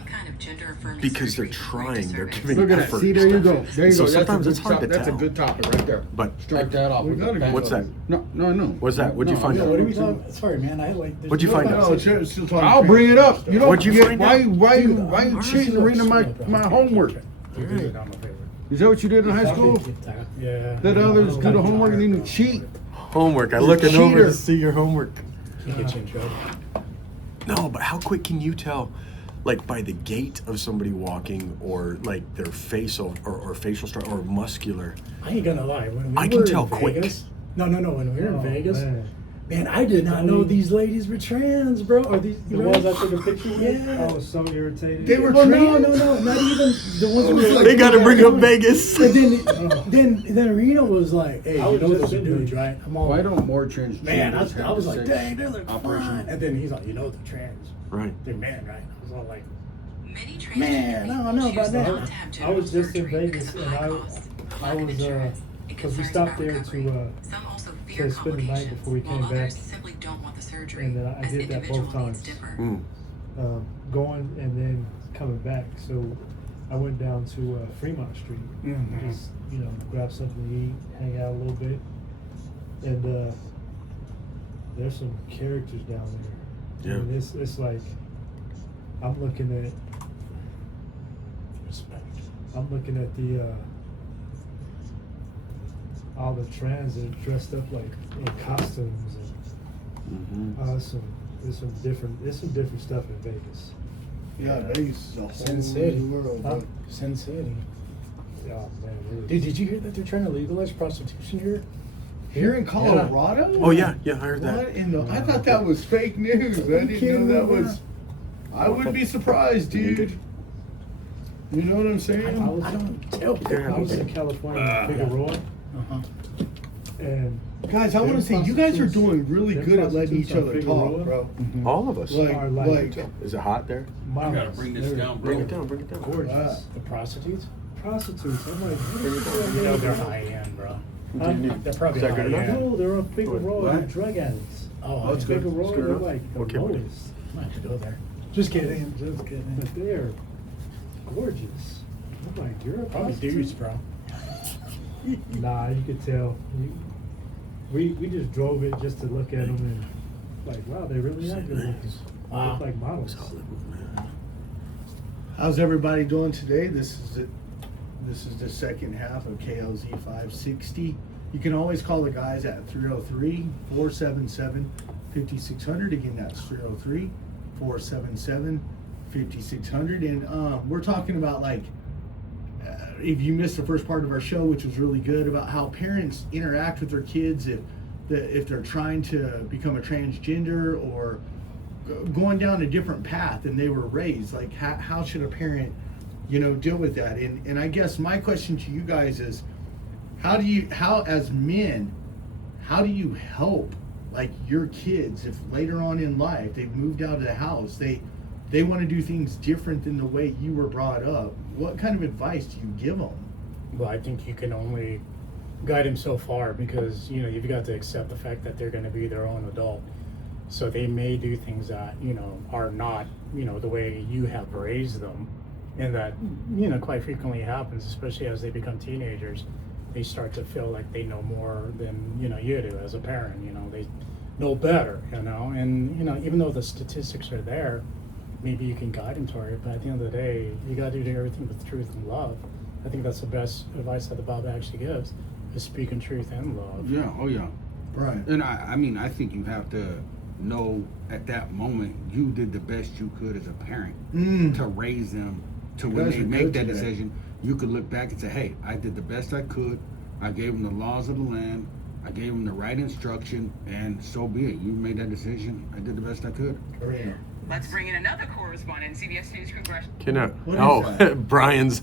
because they're trying, they're giving Look at that. effort. See, there you go. There you So go. sometimes that's it's hard to That's tell. a good topic right there. But Strike that off. We with gotta the get- back What's of that? it. No. What's that? What'd you find Yeah, out? what are we talking? Sorry, man. What'd you find out? No, it's still talking I'll bring it up. You don't What'd you get, find why, out? why, Dude, why you I'm cheating so reading my slow, bro. my homework? You do it on my favorite. Is that what you did in high school? Yeah. Let others do the homework and then you cheat. Homework. I'm You're a looking over cheater. to see your homework. Can't get you in trouble. No, but how quick can you tell, like by the gait of somebody walking, or like their facial or facial structure or muscular? I ain't gonna lie. When we I can were tell in quick. Vegas, no. When we were in Vegas, Man. I did not know these ladies were trans, bro. Or these The ones I took a picture with, Yeah. I was so irritated. They were Well, trans? no, not even the ones who were like. They got to bring up Vegas. And then Reno was like, "Hey, I you was know just those are in dudes, there. right?" I'm all, Why don't more transgenders man, I have was the like, sex "Dang, they look operation? fine." And then he's like, "You know they're trans, Right. they're men, right?" I was all like, Man, I don't know about that. I was just in Vegas and I was because we stopped there to spend the night before we came back, and then I did that both times, going and then coming back. So I went down to Fremont Street, just grab something to eat, hang out a little bit, and there's some characters down there. Yeah. And it's like I'm looking at the all the trans that are dressed up like in costumes and there's some different stuff in Vegas. Yeah, Vegas is a whole Sin City. new world. Huh? Sin City. Yeah, man. It Dude, is. did you hear that they're trying to legalize prostitution here? Here in Colorado? Oh yeah, I heard that. What in the? I thought that was fake news. I didn't know that was. I wouldn't be surprised, dude. You know what I'm saying? I was in California, Figueroa, and Guys, I want to say you guys are doing really good at letting each other talk, bro. All of us. Like, Is it hot there? mamas, bring this they're down, bro. Bring it down. Bring it down. gorgeous. The prostitutes? Prostitutes. I'm like, what You are know you they're doing? high end, bro. Huh? They're probably Is that high good enough? end. No, they're on Figueroa. What? They're drug addicts. Oh, it's good. Figueroa, good they're enough? like the Okay, buddy. lowest. Might have to go there. Just kidding. Just kidding. But they're gorgeous. I'm like, you're a Probably prostitute? dudes, bro. Nah, you could tell. We just drove it just to look at them and like, wow, they really are good looking. Wow. Look like models. how's everybody doing today? This is it. This is the second half of KLZ 560. You can always call the guys at 303-477-5600. Again, that's 303-477-5600. And we're talking about like, if you missed the first part of our show, which was really good, about how parents interact with their kids if they're trying to become a transgender or going down a different path than they were raised. Like how should a parent, deal with that? And I guess my question to you guys is, as men, how do you help like your kids if later on in life they've moved out of the house, they want to do things different than the way you were brought up? What kind of advice do you give them? Well, I think you can only guide them so far because, you've got to accept the fact that they're going to be their own adult. So they may do things that, are not, the way you have raised them. And that, quite frequently happens, especially as they become teenagers. They start to feel like they know more than, you do as a parent. They know better, And, even though the statistics are there, maybe you can guide them toward it, but at the end of the day, you got to do everything with truth and love. I think that's the best advice that the Bible actually gives, is speaking truth and love. Yeah. Oh yeah. Right. And I mean, I think you have to know at that moment you did the best you could as a parent to raise them to when guys they are make good that today. decision. You could look back and say, hey, I did the best I could. I gave them the laws of the land. I gave them the right instruction, and so be it. You made that decision. I did the best I could. Arena. Let's bring in another correspondent, CBS News congressional. What is that? Brian's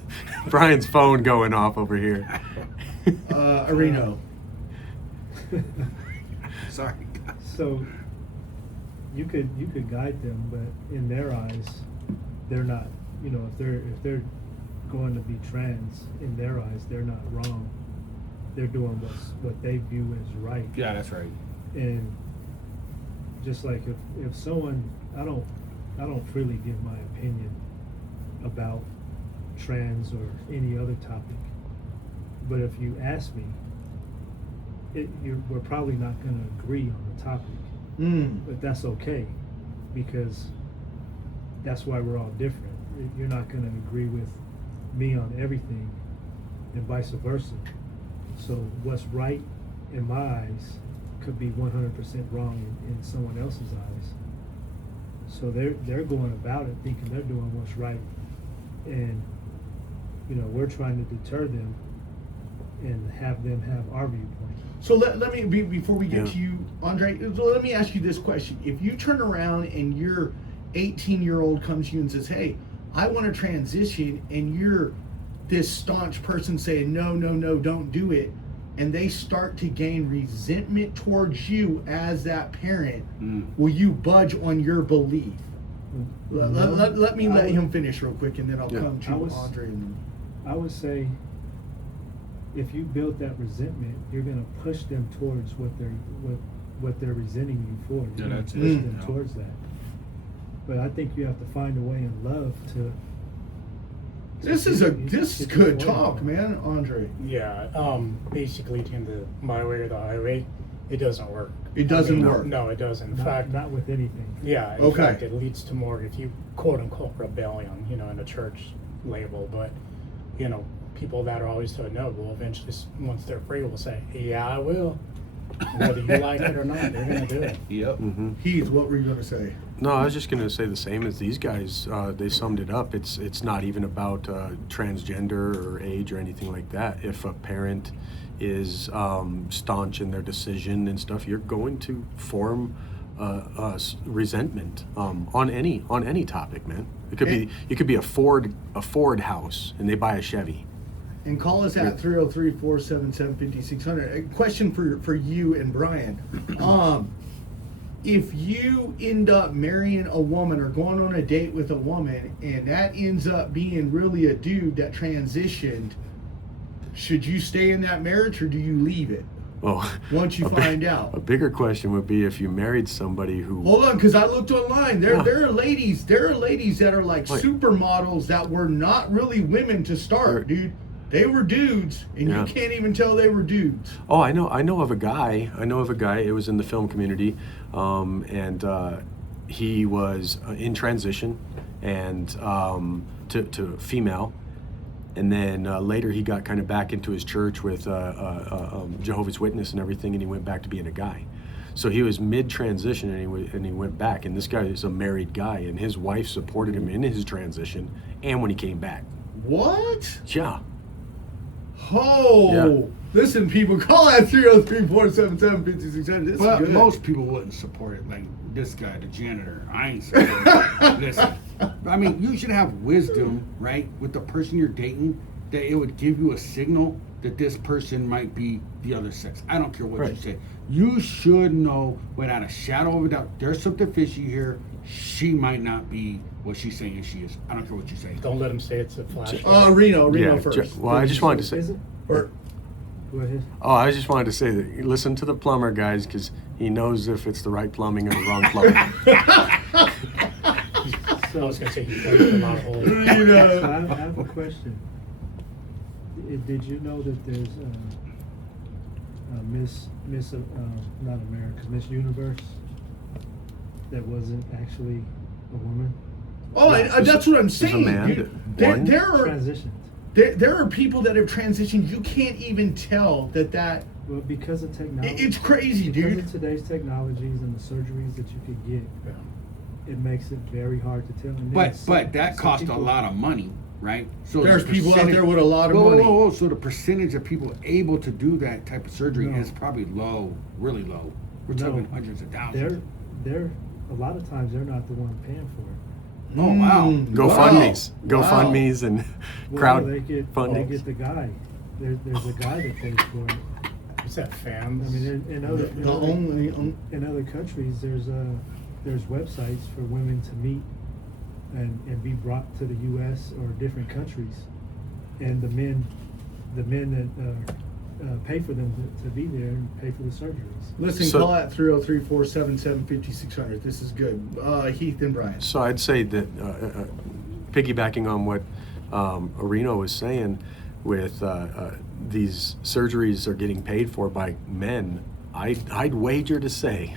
phone going off over here. Arena. Sorry, guys. So you could guide them, but in their eyes, they're not. You know, if they're going to be trans, in their eyes, they're not wrong. They're doing what they view as right. Yeah, that's right. And just like if someone, I don't freely give my opinion about trans or any other topic, but if you ask me, we're probably not going to agree on the topic, but that's okay, because that's why we're all different. You're not going to agree with me on everything, and vice versa. So what's right in my eyes could be 100% wrong in someone else's eyes. So they're going about it thinking they're doing what's right, and you know, we're trying to deter them and have them have our viewpoint. So let me before we get to you, Andre. So let me ask you this question: if you turn around and your 18-year-old comes to you and says, "Hey, I want to transition," and you're this staunch person saying, "No, no, no, don't do it," and they start to gain resentment towards you as that parent, will you budge on your belief? Let me let him finish real quick, and then I'll come to Andre. And I would say, if you build that resentment, you're going to push them towards what they're resenting you for. You're that's gonna it. push them towards that. But I think you have to find a way in love to. this is good talk, man, Andre. Yeah, basically, to my way or the highway, it doesn't work. It doesn't work. No, it doesn't. In fact, Not with anything. yeah, in Okay. fact, it leads to more, if you quote unquote rebellion, you know, in the church label, but, you know, people that are always told no will eventually, once they're free, will say, yeah, I will. Whether you like it or not, they're going to do it. Yep. Heath, what were you going to say? No, I was just going to say the same as these guys. They summed it up. It's not even about transgender or age or anything like that. If a parent is staunch in their decision and stuff, you're going to form resentment on any topic, man. It could be a Ford house and they buy a Chevy. And call us at 303-477-5600. A question for you and Brian. If you end up marrying a woman or going on a date with a woman and that ends up being really a dude that transitioned, should you stay in that marriage or do you leave it Oh, once you find out? A bigger question would be if you married somebody who. Hold on, because I looked online. There are ladies that are like supermodels that were not really women to start, dude. They were dudes, and you can't even tell they were dudes. Oh, I know of a guy. It was in the film community, and he was in transition and to female, and then later he got kind of back into his church with Jehovah's Witness and everything, and he went back to being a guy. So he was mid-transition, and he went back. And this guy is a married guy, and his wife supported him in his transition and when he came back. What? Yeah. Oh, Yeah. Listen, people, call at 303-477-5600. Well, most people wouldn't support it. Like this guy, the janitor, I ain't supporting it. Listen, I mean, you should have wisdom, right, with the person you're dating, that it would give you a signal that this person might be the other sex. I don't care what you say. You should know without a shadow of a doubt, there's something fishy here. She might not be what she's saying she is. I don't care what you say. Don't let them say it's a flash. Reno first. Well, I just wanted to say. Is it? Or, Go ahead. Oh, I just wanted to say that listen to the plumber, guys, because he knows if it's the right plumbing or the wrong plumbing. I was going to say he plays a lot of holes. So I have a question. Did you know that there's not America, Miss Universe that wasn't actually a woman? that's what I'm There's a saying, man dude. that There are Transitioned. there are people that have transitioned. You can't even tell that Well, because of technology. It's crazy, because dude. of today's technologies and the surgeries that you could get, Yeah. it makes it very hard to tell. And then But some that costs a people- lot of money, right? So There's the people out percentage- there with a lot of Whoa, money. Whoa, whoa. So the percentage of people able to do that type of surgery No. is probably low, really low. We're No. talking hundreds of thousands. They're a lot of times they're not the one paying for it. Oh, wow. GoFundMe's, Wow. GoFundMe's, and Well, crowd they get the guy. There's a guy that pays for it. What's that, fans? I mean, in other in other countries, there's websites for women to meet and be brought to the U.S. or different countries, and the men that pay for them to be there and pay for the surgeries. Listen, So- call at 303-477-5600. This is good. Heath and Brian. So I'd say that piggybacking on what Areno was saying, with these surgeries are getting paid for by men, I'd wager to say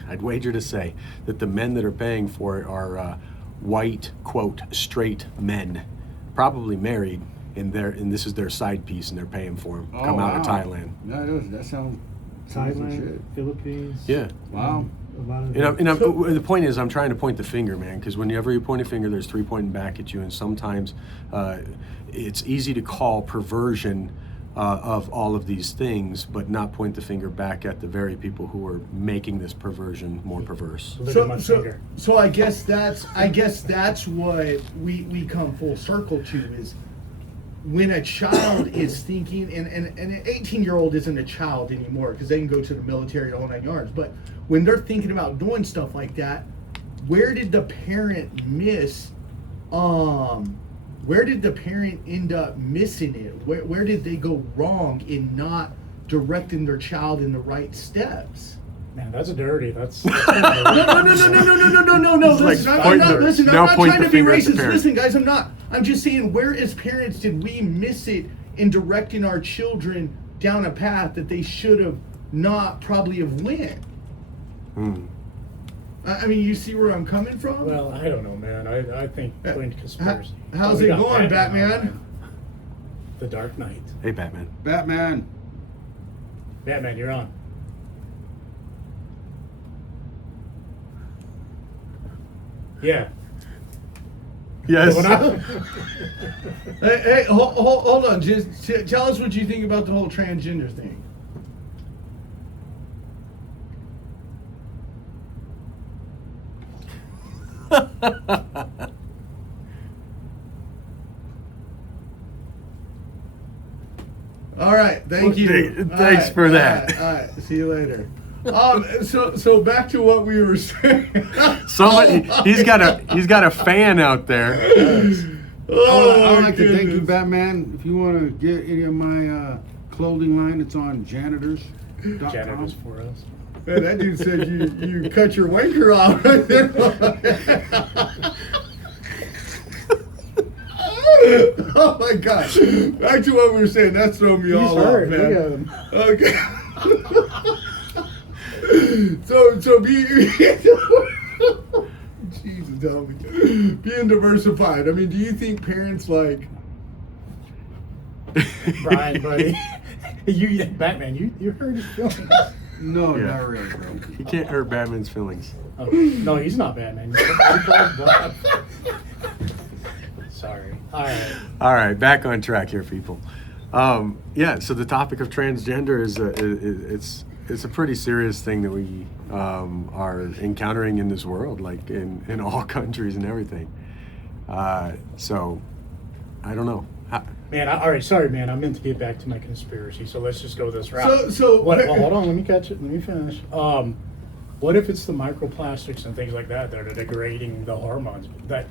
that the men that are paying for it are white, quote, straight men, probably married, and this is their side piece, and they're paying for them. Come out of Thailand. That sounds Thailand, shit. Philippines. Yeah. Wow. A lot of The point is, I'm trying to point the finger, man, because whenever you point a finger, there's three pointing back at you, and sometimes it's easy to call perversion of all of these things, but not point the finger back at the very people who are making this perversion more perverse. Look at my finger. So I guess that's what we come full circle to is when a child is thinking, and an 18-year-old isn't a child anymore because they can go to the military the whole 9 yards, but when they're thinking about doing stuff like that, where did the parent miss? Where did the parent end up missing it? Where did they go wrong in not directing their child in the right steps? Man, that's dirty. That's No. Like Listen, I'm point not, the- listen, I'm now not point trying the to be finger at the racist. parent. Listen, guys, I'm not. I'm just saying, where as parents did we miss it in directing our children down a path that they should have not probably have went? I mean, you see where I'm coming from? Well, I don't know, man. I think going to conspiracy. How's We it got going, Batman? online. The Dark Knight. Hey, Batman. Batman. Batman, you're on. Yeah. Yes. Going on? Hey, hold on. Just tell us what you think about the whole transgender thing. All right, thank you. Thanks for that. All right, see you later. So back to what we were saying. Somebody, he's got a fan out there. I would like to thank you, goodness. Batman. If you want to get any of my clothing line, it's on janitors.com. Janitors for us. Man, that dude said you cut your wanker off right there. Oh my gosh. Back to what we were saying. That's throwing me He's all hurt. off, Look man. at him. Okay. So be Jesus help me. Being diversified. I mean, do you think parents like Brian, buddy. Batman, you hurt his feelings. No, Yeah. not really, bro. He can't hurt Batman's feelings. Oh, no, he's not Batman. Sorry. All right. All right, back on track here, people. Yeah, so the topic of transgender is it's a pretty serious thing that we are encountering in this world, like in all countries and everything. So I don't know. Man, all right, sorry, man. I meant to get back to my conspiracy, so let's just go this route. So Well, hold on. Let me catch it. Let me finish. What if it's the microplastics and things like that that are degrading the hormones? That,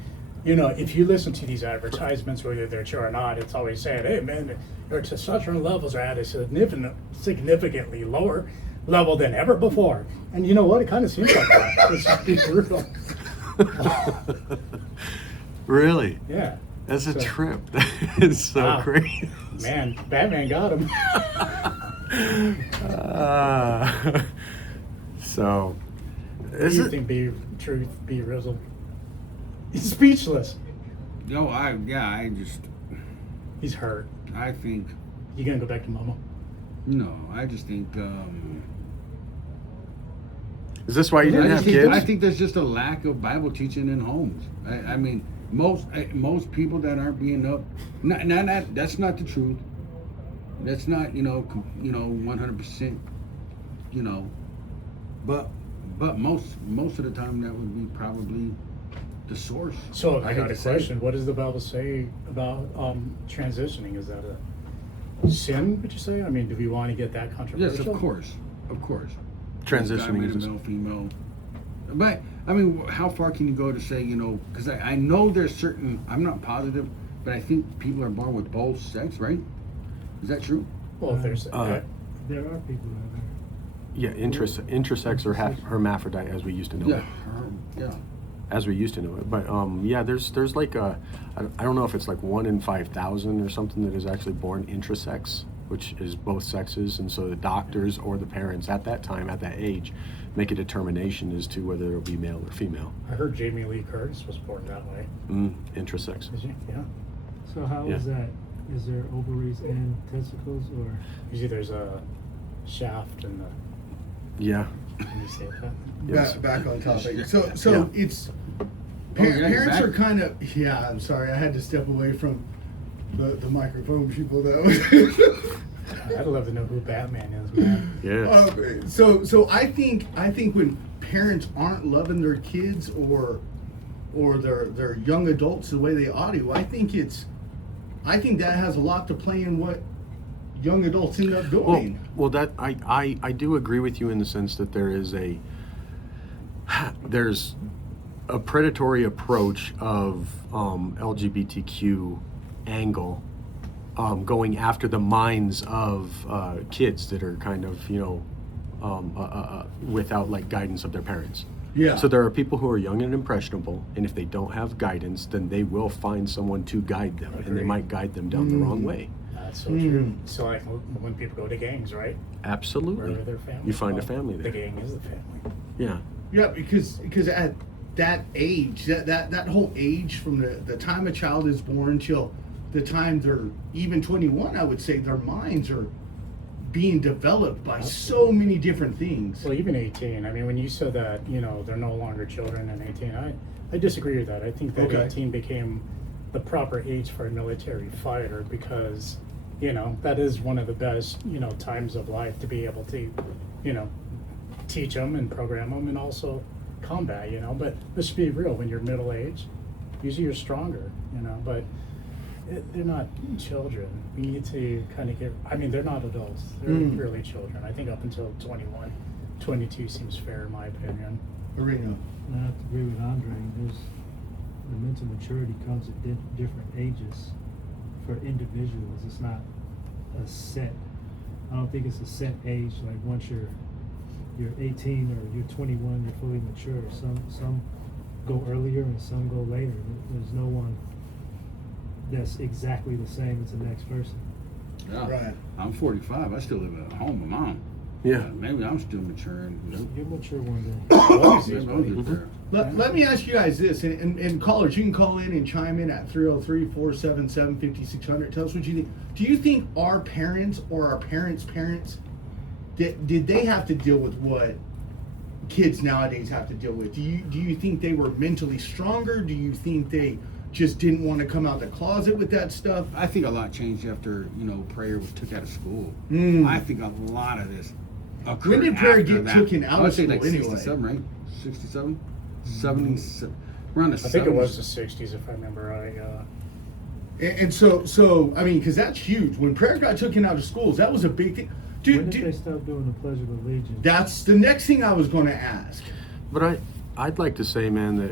you know, if you listen to these advertisements, whether they're true or not, it's always saying, "Hey, man, your testosterone levels are at a significantly lower level than ever before." And you know what? It kind of seems like that. Let's just be brutal. Really? Yeah. That's a So- trip. That is so Wow. crazy. Man, Batman got him. So, What is do you it? think, Truth, B. Rizzle? He's speechless. No, I He's hurt. think You gonna go back to Mama? No, I just think. Is this why you didn't I have just think, kids? I think there's just a lack of Bible teaching in homes. I mean, most people that aren't being up, that's not the truth. That's not 100%. But most of the time that would be probably the source. So I hate got to a say it. question. What does the Bible say about transitioning? Is that a sin, would you say? I mean, do we want to get that controversial? Yes, of course. Transitioning God made a is male, female. But I mean, how far can you go to say, because I know there's certain, I'm not positive, but I think people are born with both sex, right? Is that true? Well, if there's there are people that are. yeah, intersex or hermaphrodite as we used to know Yeah. it. Yeah. As we used to know it. But yeah, there's like I don't know if it's like 1 in 5,000 or something that is actually born intersex, which is both sexes, and so the doctors or the parents at that time, at that age, make a determination as to whether it'll be male or female. I heard Jamie Lee Curtis was born that way. Intersex. Did you? Yeah. So how is Yeah. that? Is there ovaries and testicles, or Usually there's a shaft in the. Yeah. Can you say that? Yes. Back on topic. So Yeah. it's Oh, yeah, parents back. are kind of. Yeah, I'm sorry. I had to step away from the microphone people though. I'd love to know who Batman is, man. Yeah. So I think when parents aren't loving their kids or their young adults the way they ought to, I think that has a lot to play in what young adults end up doing. Well, that I do agree with you in the sense that there's a predatory approach of LGBTQ angle going after the minds of kids that are kind of without like guidance of their parents. Yeah. So there are people who are young and impressionable, and if they don't have guidance, then they will find someone to guide them, and they Agreed. might guide them down the wrong way. That's so true. So like when people go to gangs, right? Absolutely. Where are their families? You find a Well, family The there. gang is the family. Yeah. Yeah, because at that age, that whole age from the time a child is born till the time they're even 21, I would say their minds are being developed by so many different things. Well, even 18. I mean, when you said that, they're no longer children at 18, I disagree with that. I think that Okay. 18 became the proper age for a military fighter because, that is one of the best, times of life to be able to, teach them and program them and also combat, But let's be real, when you're middle aged, usually you're stronger, but they're not children. We need to kind of they're not adults. They're really children. I think up until 21, 22 seems fair in my opinion. Arena. I have to agree with Andre. There's the mental maturity comes at different ages for individuals. It's not a set. I don't think it's a set age. Like once you're 18 or you're 21, you're fully mature. Some go earlier and some go later. There's no one that's exactly the same as the next person. Yeah. Right. I'm 45. I still live at home with mom. Yeah. Maybe I'm still maturing. You're mature one day. Maybe I'll get there. Let me ask you guys this, and callers, you can call in and chime in at 303-477-5600. Tell us what you think. Do you think our parents or our parents' parents, did they have to deal with what kids nowadays have to deal with? Do you think they were mentally stronger? Do you think they just didn't want to come out the closet with that stuff? I think a lot changed after prayer was took out of school. I think a lot of this occurred. When did prayer after get that. taken out I would of say school like anyway? 67, right? 67, 77, around the. I think it 70s. was the 60s if I remember right. And so I mean, because that's huge. When prayer got taken out of schools, that was a big thing. When did they stop doing the Pledge of Allegiance? That's the next thing I was going to ask. But I'd like to say, man, that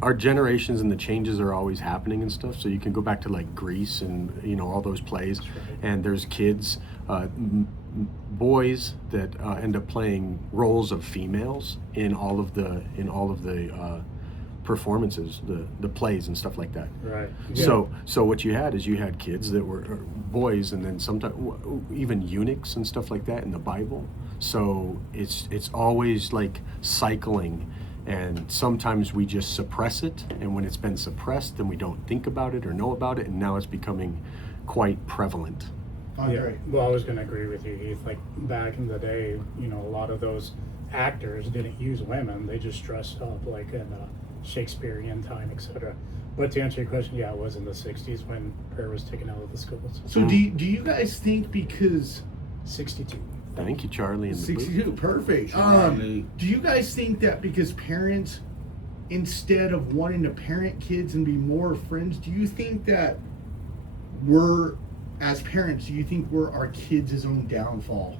our generations and the changes are always happening and stuff. So you can go back to like Greece and all those plays, and there's kids, boys that end up playing roles of females in all of the performances, the plays and stuff like that. Right. So what you had is you had kids that were boys, and then sometimes even eunuchs and stuff like that in the Bible. So it's always like cycling, and sometimes we just suppress it, and when it's been suppressed, then we don't think about it or know about it, and now it's becoming quite prevalent. Andre. Well, I was going to agree with you, Heath. Like back in the day, you know, a lot of those actors didn't use women; they just dressed up like in Shakespearean time, etc. But to answer your question, yeah, it was in the '60s when prayer was taken out of the schools. So do you guys think because 62. Thank you, Charlie. In the booth. 62, perfect. Charlie. Do you guys think that because parents, instead of wanting to parent kids and be more friends, do you think that as parents, do you think we're our kids' own downfall?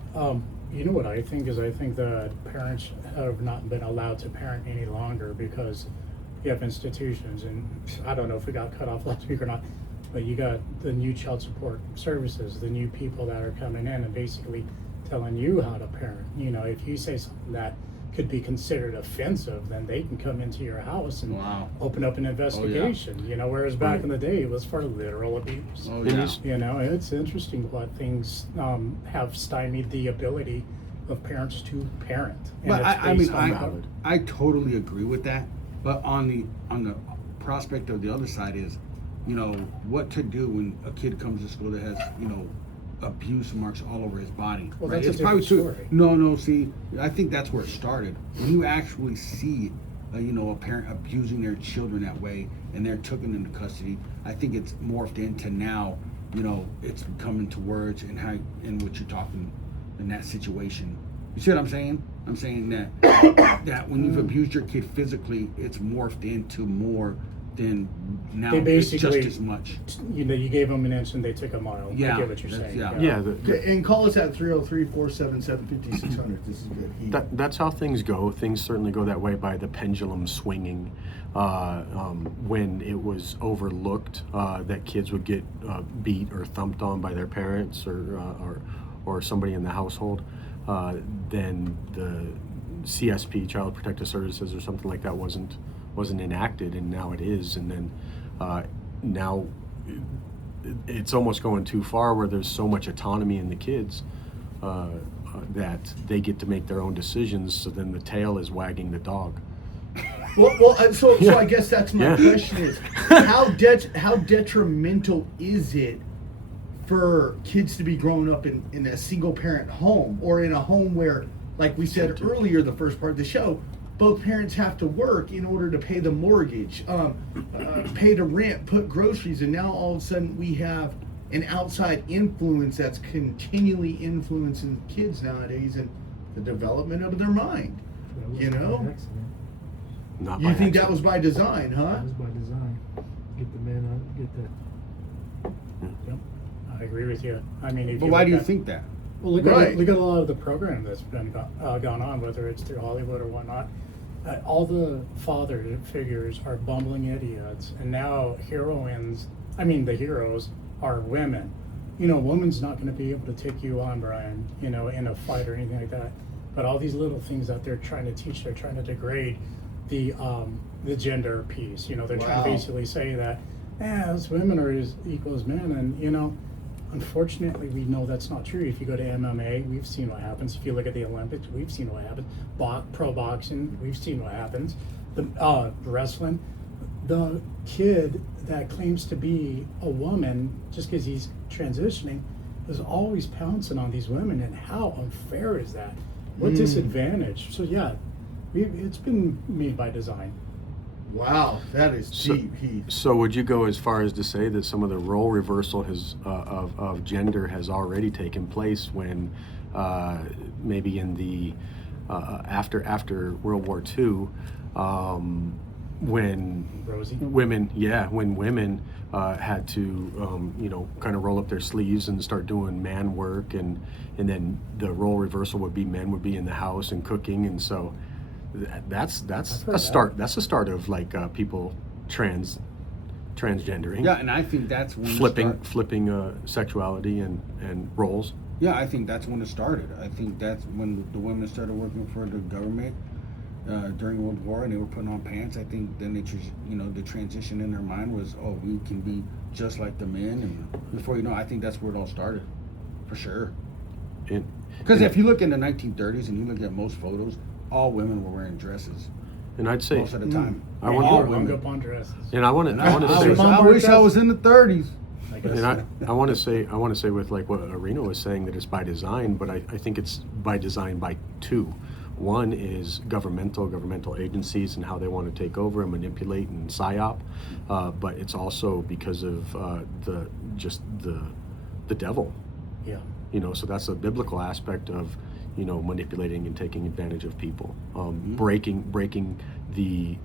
You know what I think is I think that parents have not been allowed to parent any longer because you have institutions, and I don't know if we got cut off last week or not, but you got the new child support services, the new people that are coming in and basically telling you how to parent. You know, if you say something that could be considered offensive, then they can come into your house and Wow. open up an investigation. You know, whereas back in the day it was for literal abuse. Oh yeah. You know, it's interesting what things have stymied the ability of parents to parent. And But it's I mean, based on I totally agree with that. But on the prospect of the other side is, you know, what to do when a kid comes to school that has, you know, abuse marks all over his body. Well, right? that's a probably different story. No. See, I think that's where it started. When you actually see, you know, a parent abusing their children that way, and they're taken into custody, I think it's morphed into now. You know, it's coming to words and how and what you're talking in that situation. You see what I'm saying? I'm saying that when you've abused your kid physically, it's morphed into more than now. They It's just basically- as much. You know, you gave them an inch and they took a mile. Yeah, I get what you're that's- saying. yeah. Yeah, Okay, and call us at 303-477-5600. This is good. that's how things go. Things certainly go that way by the pendulum swinging. When it was overlooked that kids would get beat or thumped on by their parents or somebody in the household, then the CSP, Child Protective Services, or something like that wasn't enacted, and now it is. And then now it's almost going too far, where there's so much autonomy in the kids that they get to make their own decisions. So then the tail is wagging the dog. So I guess that's my Yeah. question is, how detrimental is it for kids to be growing up in a single parent home, or in a home where, like we said earlier, the first part of the show, both parents have to work in order to pay the mortgage, pay the rent, put groceries, and now all of a sudden we have an outside influence that's continually influencing kids nowadays and the development of their mind. That was You by know? accident. Not You by think that accident. was by design, huh? That was by design. Get the men out, get the Yep. I agree with you. I mean, if But you why look do you at- think that? Well, look Right. at a lot of the program that's been gone on, whether it's through Hollywood or whatnot. All the father figures are bumbling idiots, and now the heroes are women. You know, a woman's not going to be able to take you on, Brian, you know, in a fight or anything like that. But all these little things that they're trying to teach, they're trying to degrade the gender piece. You know, they're trying to Wow. basically say that, us women are as equal as men, and you know. Unfortunately, we know that's not true. If you go to MMA, we've seen what happens. If you look at the Olympics, we've seen what happens. Pro boxing, we've seen what happens. The wrestling, the kid that claims to be a woman just because he's transitioning is always pouncing on these women. And how unfair is that? What disadvantage? So yeah, it's been made by design. Wow, that is deep, Heath. So would you go as far as to say that some of the role reversal of gender has already taken place when maybe in the after World War II, when Rosie? women had to kind of roll up their sleeves and start doing man work, and then the role reversal would be men would be in the house and cooking, and so that's a start. That's a start of like people transgendering. Yeah, and I think that's when flipping sexuality and roles. Yeah, I think that's when it started. I think that's when the women started working for the government during World War, and they were putting on pants. I think then the transition in their mind was, oh, we can be just like the men, and before you know, I think that's where it all started, for sure. Because if you look in the 1930s and you look at most photos, all women were wearing dresses And I'd say most of the time. I All wonder- Hung women. up on dresses. And I want to I say wish I was in the 30s. Like And I want to say with like what Arena was saying, that it's by design, but I think it's by design by two. One is governmental agencies and how they want to take over and manipulate and psyop, but it's also because of the devil. Yeah. You know, so that's a biblical aspect of, you know, manipulating and taking advantage of people, breaking the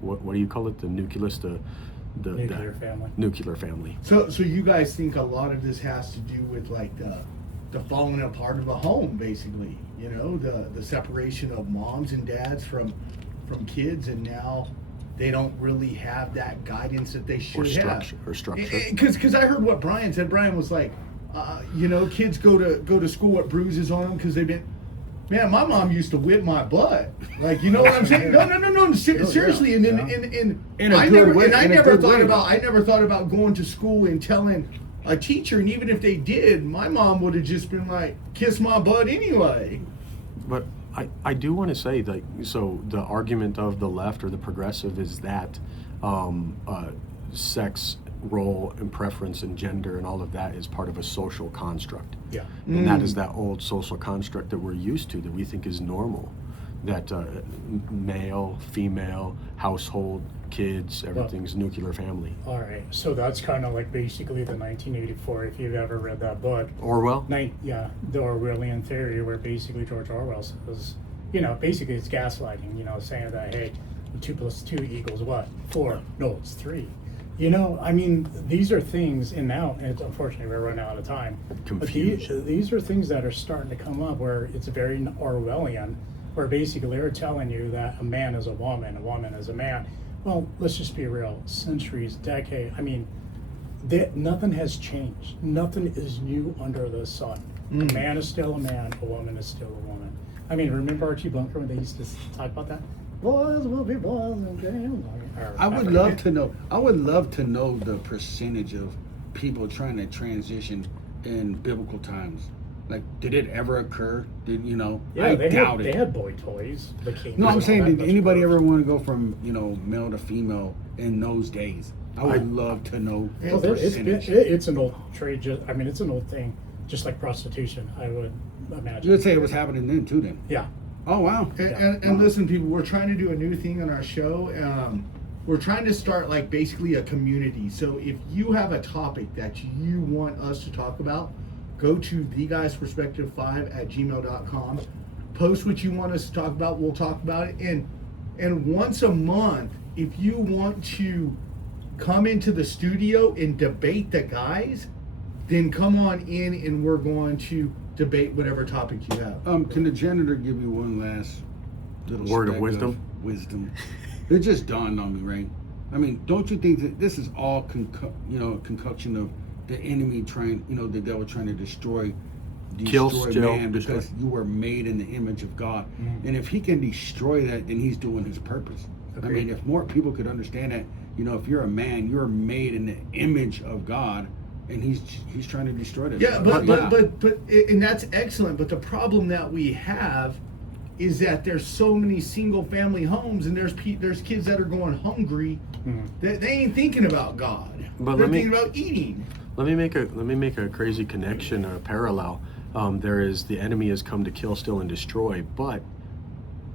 what do you call it, the nucleus, the Nuclear family. Nuclear family. So you guys think a lot of this has to do with like the falling apart of the home, basically, you know, the separation of moms and dads from kids, and now they don't really have that guidance that they should have. Or structure. Because I heard what Brian said. Brian was like, you know, kids go to school with bruises on them because they've been. Man, my mom used to whip my butt. Like, you know what I'm saying? No. Seriously, and I never thought about going to school and telling a teacher, and even if they did, my mom would have just been like, kiss my butt anyway. But I do want to say that, so the argument of the left or the progressive is that sex role and preference and gender and all of that is part of a social construct. Yeah. And that is that old social construct that we're used to, that we think is normal, that male, female, household, kids, everything's nuclear family. All right. So that's kind of like basically the 1984, if you've ever read that book. Orwell? The Orwellian theory, where basically George Orwell says, you know, basically it's gaslighting, you know, saying that, hey, 2 + 2 = what? 4. No, it's 3. You know, I mean, these are things, and now, and unfortunately we're running out of time. Confused. But these are things that are starting to come up where it's very Orwellian, where basically they're telling you that a man is a woman is a man. Well, let's just be real. Centuries, decades, I mean, nothing has changed. Nothing is new under the sun. A man is still a man, a woman is still a woman. I mean, remember Archie Bunker when they used to talk about that? Boys will be boys and girls. I would love to know the percentage of people trying to transition in biblical times. Like, did it ever occur? Did you know? Yeah, I they doubt it. They had boy toys. No, I'm saying, did anybody ever want to go from, you know, male to female in those days? I would love to know the percentage. It's an old trade. It's an old thing, just like prostitution. I would imagine. You would say it was happening then too, then? Yeah. Oh wow. And listen, people, we're trying to do a new thing on our show. We're trying to start like basically a community. So if you have a topic that you want us to talk about, go to theguysperspective5@gmail.com. Post what you want us to talk about. We'll talk about it. And once a month, if you want to come into the studio and debate the guys, then come on in and we're going to debate whatever topic you have. Can the janitor give you one last little word of speck wisdom? Wisdom. It just dawned on me, right? I mean, don't you think that this is all concoction of the enemy trying, you know, the devil trying to destroy man, because you were made in the image of God. And if he can destroy that, then he's doing his purpose. Agreed. I mean, if more people could understand that, you know, if you're a man, you're made in the image of God, and he's trying to destroy that. Yeah, but and that's excellent. But the problem that we have is that there's so many single family homes, and there's kids that are going hungry that they ain't thinking about God. But they're thinking about eating. Let me make a crazy connection, a parallel. There is the enemy has come to kill, steal, and destroy, but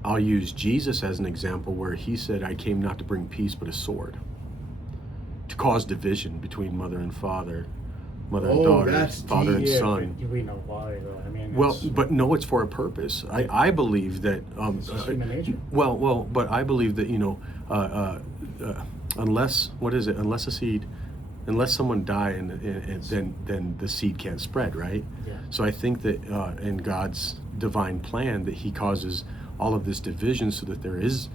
I'll use Jesus as an example where he said, I came not to bring peace but a sword, to cause division between mother and father, mother and daughter, father and son. We know why, though. I mean, But no, it's for a purpose. I believe that. It's human nature. But I believe that, you know, unless someone die and then the seed can't spread, right? Yeah. So I think that in God's divine plan that He causes all of this division so that there is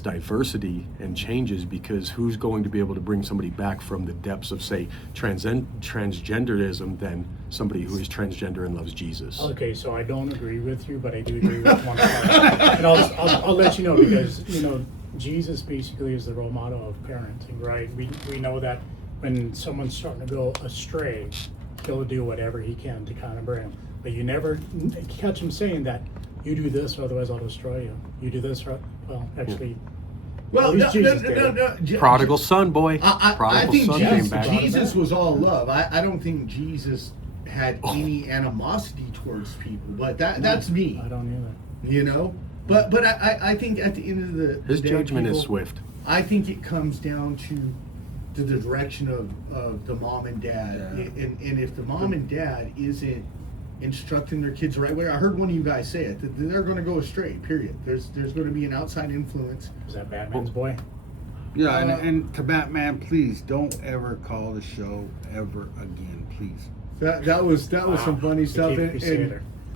diversity and changes, because who's going to be able to bring somebody back from the depths of, say, transgenderism than somebody who is transgender and loves Jesus? Okay, so I don't agree with you, but I do agree with one part. And I'll let you know, because, you know, Jesus basically is the role model of parenting, right? We know that when someone's starting to go astray, he'll do whatever he can to kind of bring him. But you never catch him saying that, you do this, otherwise I'll destroy you. You do this, well, actually, Well, At least no, Jesus no, did no, it. no, Je- Prodigal son, boy. I Prodigal think son Jesus, came back. Jesus was all love. I don't think Jesus had any animosity towards people, but that's me, I don't either. you know. But I think at the end of the His day, judgment is people, swift. I think it comes down to the direction of the mom and dad, Yeah. and if the mom and dad isn't instructing their kids the right way, I heard one of you guys say it, that they're going to go astray. Period. There's going to be an outside influence. Is that Batman's boy? Yeah, and to Batman, please don't ever call the show ever again, please. That was some funny stuff. Cape And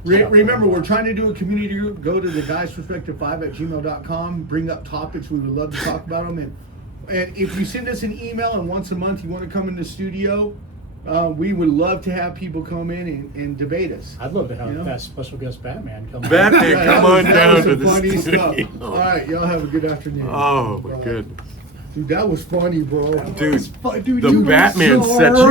Crusader. remember, we're trying to do a community group. Go to the guysperspective5@gmail.com. Bring up topics. We would love to talk about them. And if you send us an email and once a month you want to come in the studio, we would love to have people come in and debate us. I'd love to have You know? that special guest Batman come. on. Batman, Yeah, come that on was down to some the funny studio. stuff. All right, y'all have a good afternoon. Oh my Bye. goodness. Dude, that was funny, bro. Dude, Dude, the you were Batman so set you